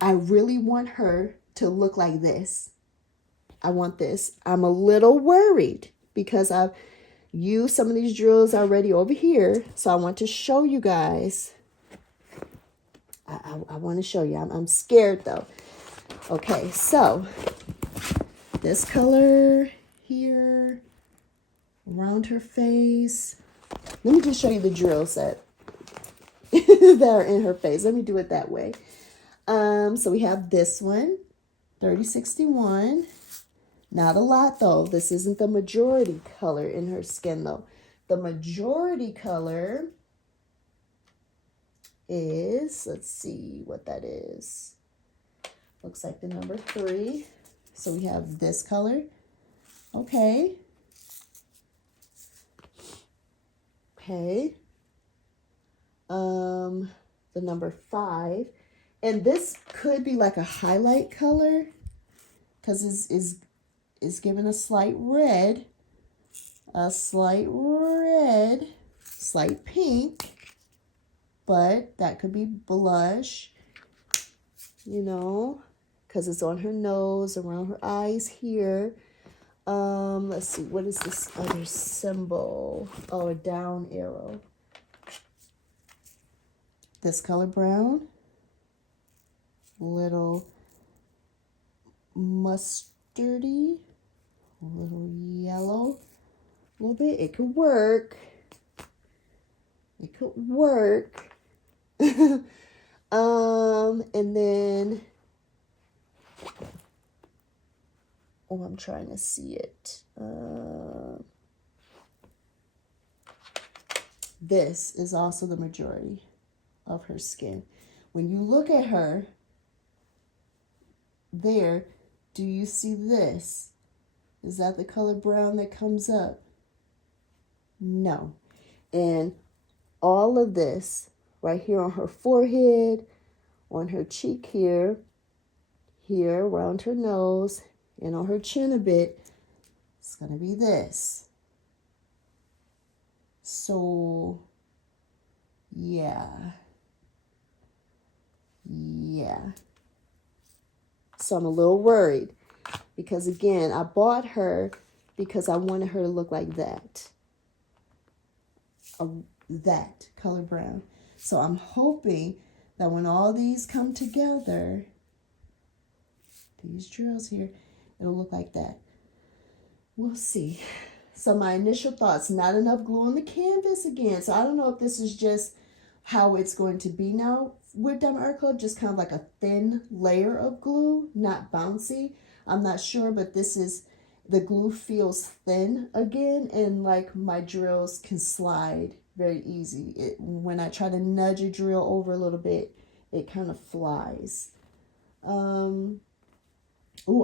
I really want her to look like this. I want this. I'm a little worried because I've used some of these drills already over here. So I want to show you guys. I want to show you. I'm scared though. Okay, so this color here around her face. Let me just show you the drills that are in her face. Let me do it that way. So we have this one, 3061. Not a lot though. This isn't the majority color in her skin though. The majority color is, let's see what that is. Looks like the number 3. So we have this color. Okay. Okay. The number 5. And this could be like a highlight color because it's given a slight red, slight pink, but that could be blush, you know, because it's on her nose, around her eyes here. Let's see, what is this other symbol? Oh, a down arrow. This color brown, little mustardy, a little yellow, a little bit. It could work. It could work. And then Oh, I'm trying to see it. This is also the majority of her skin. When you look at her there, do you see this? Is that the color brown that comes up? No. And all of this right here on her forehead, on her cheek here, here around her nose, and on her chin a bit, it's going to be this. So, yeah. So I'm a little worried because, again, I bought her because I wanted her to look like that. That color brown. So I'm hoping that when all these come together, these drills here, it'll look like that. We'll see. So my initial thoughts, not enough glue on the canvas again. So I don't know if this is just how it's going to be now with Diamond Art Club, just kind of like a thin layer of glue, not bouncy. I'm not sure, but this is, the glue feels thin again, and like my drills can slide very easy. When I try to nudge a drill over a little bit, it kind of flies. Oh,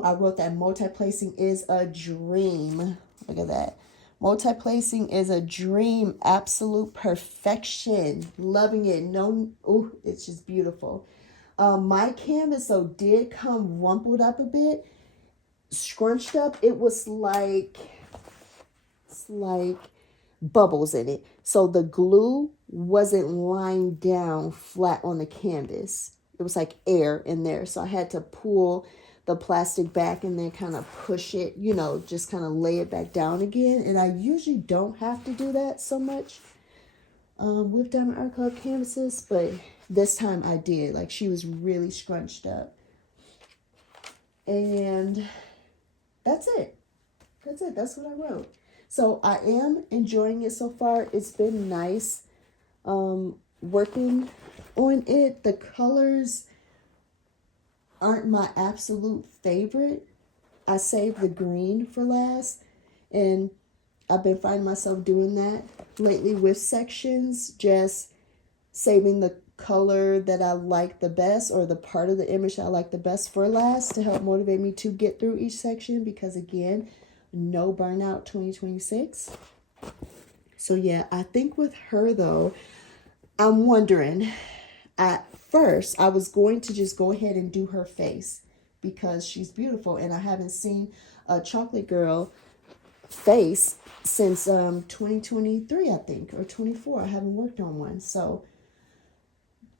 I wrote that multi-placing is a dream. Look at that. Multi-placing is a dream. Absolute perfection. Loving it. No, oh, it's just beautiful. My canvas, though, did come rumpled up a bit. Scrunched up. It was like, it's like bubbles in it. So the glue wasn't lying down flat on the canvas. It was like air in there. So I had to pull the plastic back and then kind of push it, you know, just kind of lay it back down again. And I usually don't have to do that so much with Diamond Art Club canvases, but this time I did. Like, she was really scrunched up. And that's it. That's it. That's what I wrote. So I am enjoying it so far. It's been nice working on it. The colors aren't my absolute favorite. I saved the green for last, and I've been finding myself doing that lately with sections, just saving the color that I like the best, or the part of the image that I like the best, for last, to help motivate me to get through each section, because again, no burnout 2026. So yeah, I think with her though, I'm wondering, at first I was going to just go ahead and do her face because she's beautiful, and I haven't seen a chocolate girl face since 2023, I think, or 24. I haven't worked on one, so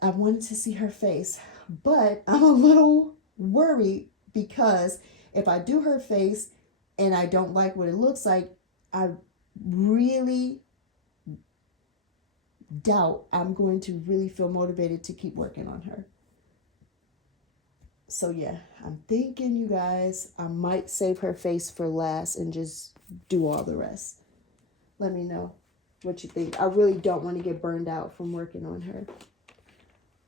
I wanted to see her face. But I'm a little worried because if I do her face and I don't like what it looks like, I really doubt I'm going to really feel motivated to keep working on her. So yeah, I'm thinking, you guys, I might save her face for last and just do all the rest. Let me know what you think. I really don't want to get burned out from working on her.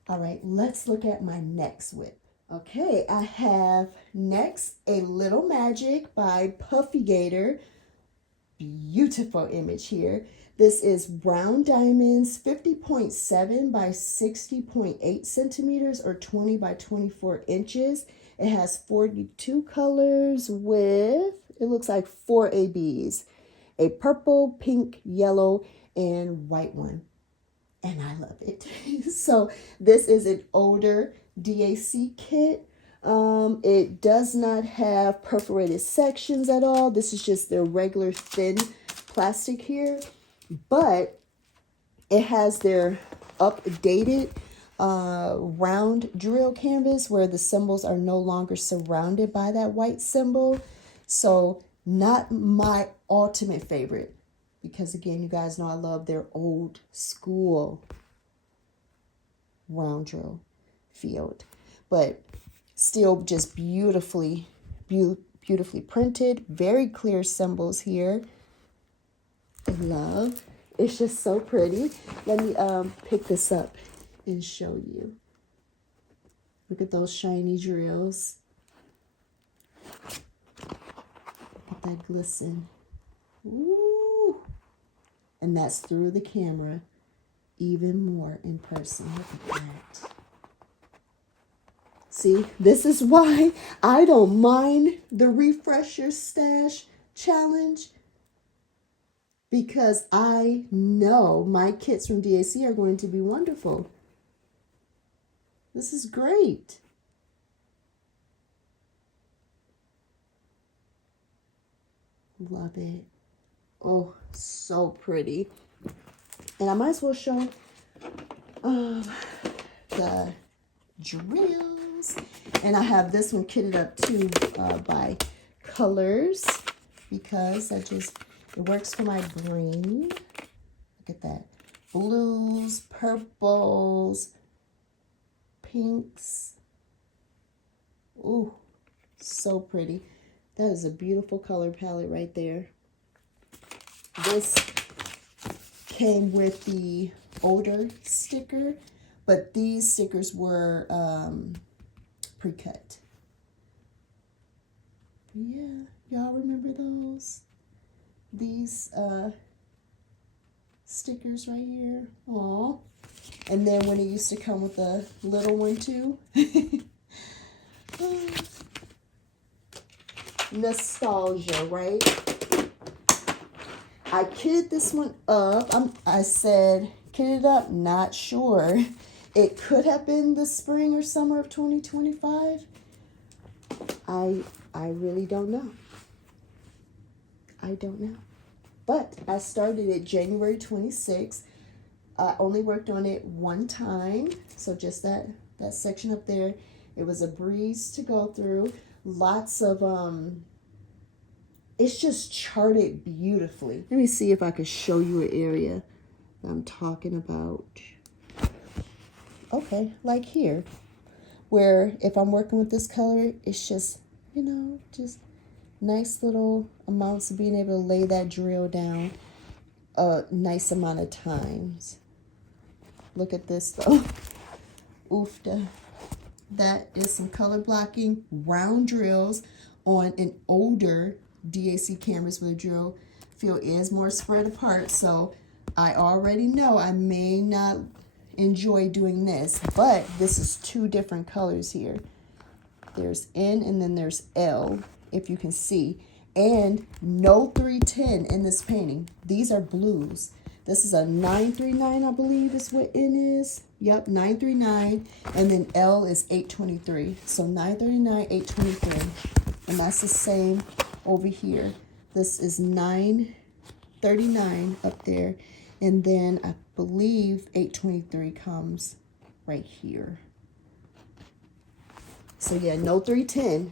All right, let's look at my next WIP. Okay, I have next A Little Magic by Puffy Gator. Beautiful image here. This is brown diamonds, 50.7 by 60.8 centimeters, or 20 by 24 inches. It has 42 colors with, it looks like 4 ABs. A purple, pink, yellow, and white one. And I love it. So this is an older DAC kit. It does not have perforated sections at all. This is just the regular thin plastic here. But it has their updated round drill canvas where the symbols are no longer surrounded by that white symbol. So not my ultimate favorite, because again, you guys know I love their old school round drill field, but still just beautifully printed, very clear symbols here. I love. It's just so pretty. Let me pick this up and show you. Look at those shiny drills. that glisten. Ooh. And that's through the camera. Even more in person. Look at that. See, this is why I don't mind the Refresh Your Stash challenge, because I know my kits from DAC are going to be wonderful. This is great. Love it. Oh, so pretty. And I might as well show the drills. And I have this one kitted up too by colors, because it works for my brain. Look at that. Blues, purples, pinks. Ooh, so pretty. That is a beautiful color palette right there. This came with the older sticker, but these stickers were pre-cut. Yeah, y'all remember those? These stickers right here. Aw. And then when it used to come with a little one too. Nostalgia, right? I kitted this one up. I said, kitted up, not sure. It could have been the spring or summer of 2025. I really don't know. I don't know. But I started it January 26th. I only worked on it one time. So just that section up there. It was a breeze to go through. Lots of, it's just charted beautifully. Let me see if I could show you an area that I'm talking about. Okay, like here, where if I'm working with this color, it's just, you know, just nice little amounts of being able to lay that drill down a nice amount of times. Look at this though. Oofda. That is some color blocking round drills on an older DAC cameras where the drill field is more spread apart. So I already know I may not enjoy doing this, but this is two different colors here. There's N and then there's L, if you can see, and no 310 in this painting. These are blues. This is a 939, I believe is what N is. Yep, 939, and then L is 823. So 939, 823, and that's the same over here. This is 939 up there, and then I believe 823 comes right here. So yeah, no 310.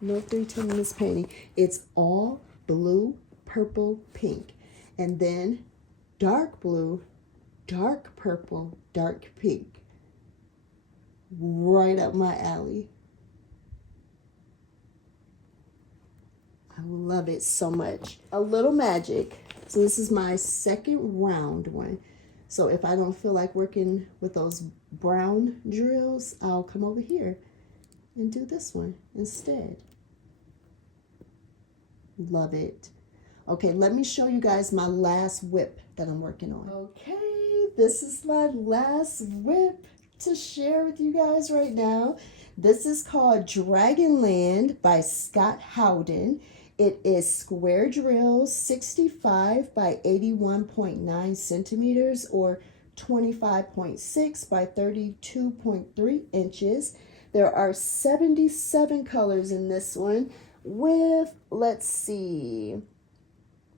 No 310 in this painting. It's all blue, purple, pink, and then dark blue, dark purple, dark pink. Right up my alley. I love it so much. A little magic. So this is my second round one. So if I don't feel like working with those brown drills, I'll come over here and do this one instead. Love it. Okay, let me show you guys my last WIP that I'm working on. Okay, this is my last WIP to share with you guys right now. This is called Dragonland by Scott Howden. It is square drills, 65 by 81.9 centimeters or 25.6 by 32.3 inches. There are 77 colors in this one with, let's see,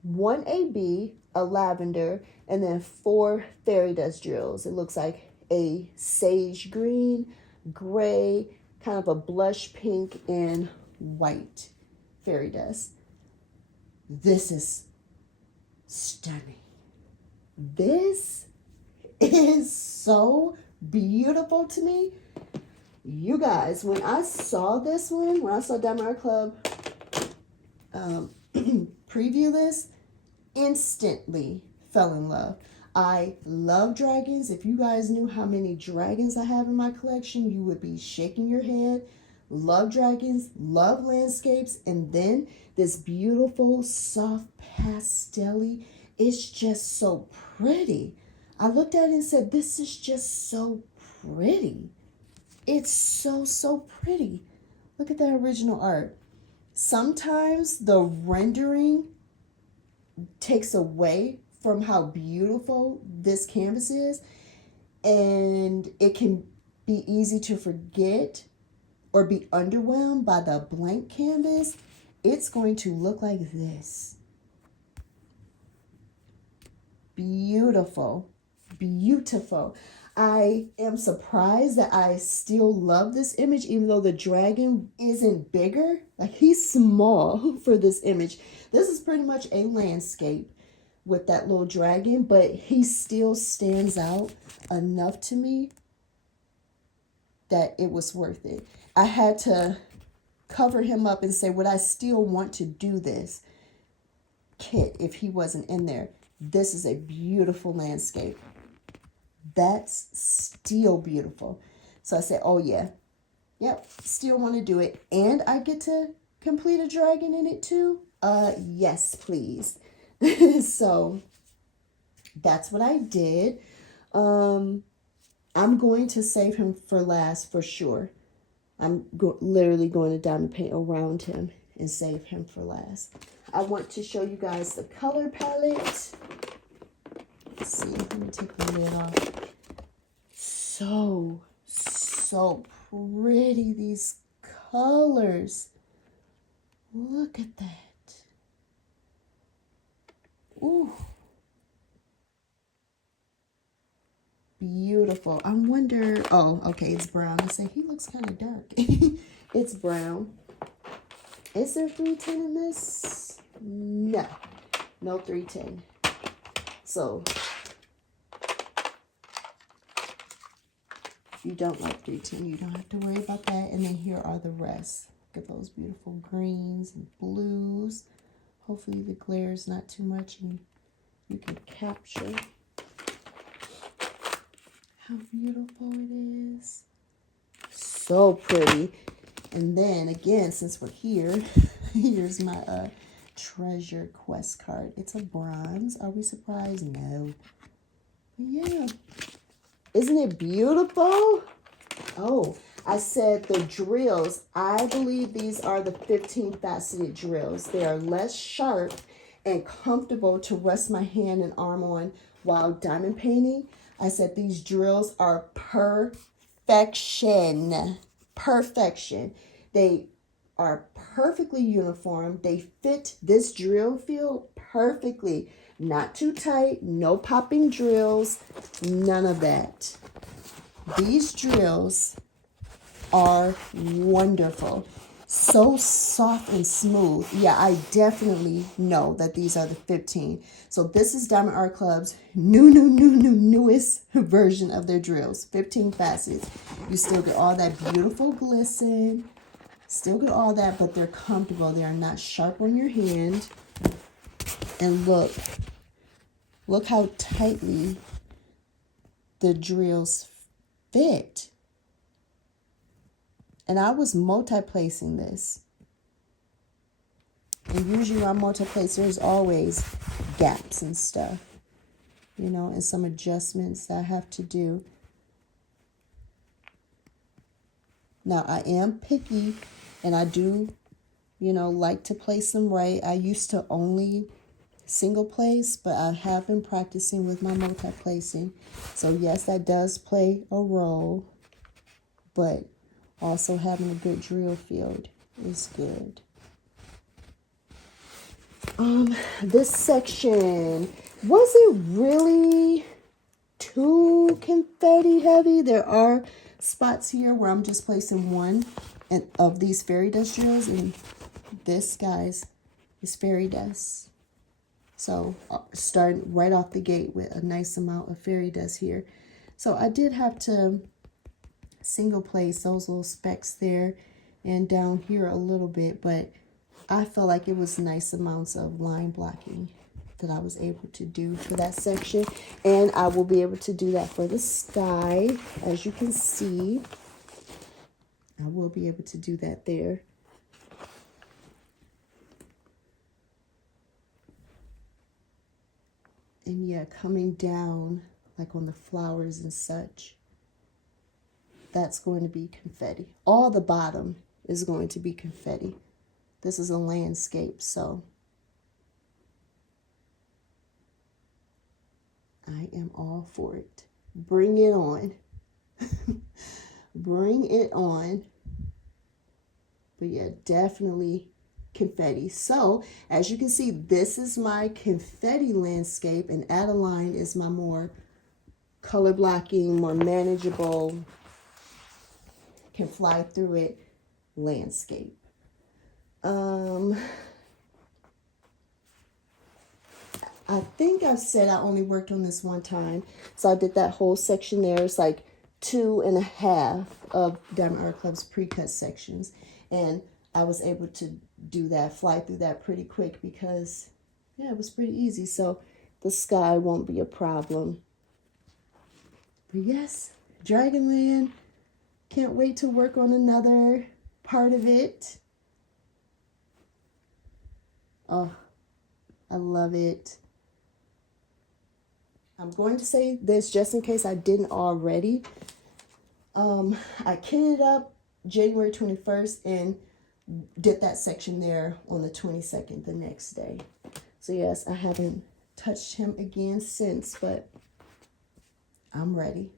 1 AB, a lavender, and then 4 fairy dust drills. It looks like a sage green, gray, kind of a blush pink, and white fairy dust. This is stunning. This is so beautiful to me. You guys, when I saw this one, when I saw Diamond Art Club preview this, instantly fell in love. I love dragons. If you guys knew how many dragons I have in my collection, you would be shaking your head love dragons, love landscapes, and then this beautiful soft pastel-y. It's just so pretty. I looked at it and said, this is just so pretty. It's so pretty. Look at that original art. Sometimes the rendering takes away from how beautiful this canvas is, and it can be easy to forget or be underwhelmed by the blank canvas. It's going to look like this. Beautiful, beautiful. I am surprised that I still love this image, even though the dragon isn't bigger. Like, he's small for this image. This is pretty much a landscape with that little dragon, but he still stands out enough to me that it was worth it. I had to cover him up and say, would I still want to do this kit if he wasn't in there? This is a beautiful landscape. That's still beautiful. So I said, oh yeah, yep, still want to do it. And I get to complete a dragon in it too? Yes, please. So that's what I did. I'm going to save him for last for sure. I'm literally going to diamond paint around him and save him for last. I want to show you guys the color palette. Let's see, let me take the lid off. So pretty, these colors. Look at that. Ooh. Beautiful. I wonder, oh, okay, it's brown. I say he looks kind of dark. It's brown. Is there 310 in this? No, no 310. So, if you don't like 310, you don't have to worry about that. And then here are the rest. Look at those beautiful greens and blues. Hopefully the glare is not too much and you can capture how beautiful it is. So pretty. And then again, since we're here, here's my treasure quest card. It's a bronze. Are we surprised? No. But yeah. Isn't it beautiful? Oh, I said the drills. I believe these are the 15 faceted drills. They are less sharp and comfortable to rest my hand and arm on while diamond painting. I said these drills are perfection. Perfection. They are perfectly uniform. They fit this drill field perfectly. Not too tight, no popping drills, none of that. These drills are wonderful. So soft and smooth. Yeah, I definitely know that these are the 15. So this is Diamond Art Club's newest version of their drills. 15 facets. You still get all that beautiful glisten. Still get all that, but they're comfortable. They are not sharp on your hand. And look how tightly the drills fit. And I was multi-placing this. And usually when I multi-place, there's always gaps and stuff, you know, and some adjustments that I have to do. Now, I am picky, and I do, you know, like to place them right. I used to only single place, but I have been practicing with my multi-placing. So, yes, that does play a role, but also having a good drill field is good. This section wasn't really too confetti heavy. There are spots here where I'm just placing one of these fairy dust drills, and this, guys, is fairy dust. So starting right off the gate with a nice amount of fairy dust here. So I did have to single place those little specks there and down here a little bit, but I felt like it was nice amounts of line blocking that I was able to do for that section, and I will be able to do that for the sky. As you can see, I will be able to do that there. And yeah, coming down like on the flowers and such, that's going to be confetti. All the bottom is going to be confetti. This is a landscape, so I am all for it. Bring it on. Bring it on. But yeah, definitely confetti. So as you can see, this is my confetti landscape, and Adeline is my more color blocking, more manageable, can fly through it landscape. I think I've said I only worked on this one time. So I did that whole section there. It's like 2.5 of Diamond Art Club's pre-cut sections. And I was able to do that, fly through that pretty quick because, yeah, it was pretty easy. So the sky won't be a problem. But yes, Dragonland. Can't wait to work on another part of it. Oh, I love it. I'm going to say this just in case I didn't already. I kitted up January 21st and did that section there on the 22nd, the next day. So yes, I haven't touched him again since, but I'm ready.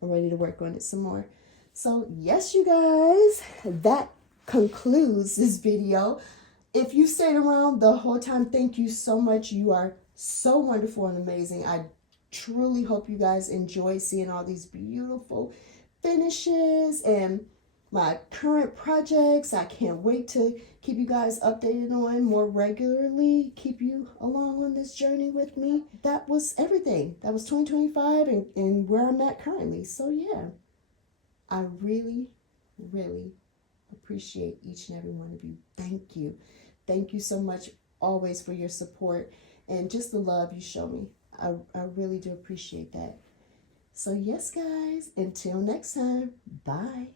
I'm ready to work on it some more. So yes, you guys, that concludes this video. If you stayed around the whole time, thank you so much. You are so wonderful and amazing. I truly hope you guys enjoy seeing all these beautiful finishes and my current projects. I can't wait to keep you guys updated on more regularly, keep you along on this journey with me. That was everything. That was 2025 and where I'm at currently. So yeah, I really, really appreciate each and every one of you. Thank you. Thank you so much always for your support and just the love you show me. I really do appreciate that. So yes, guys, until next time, bye.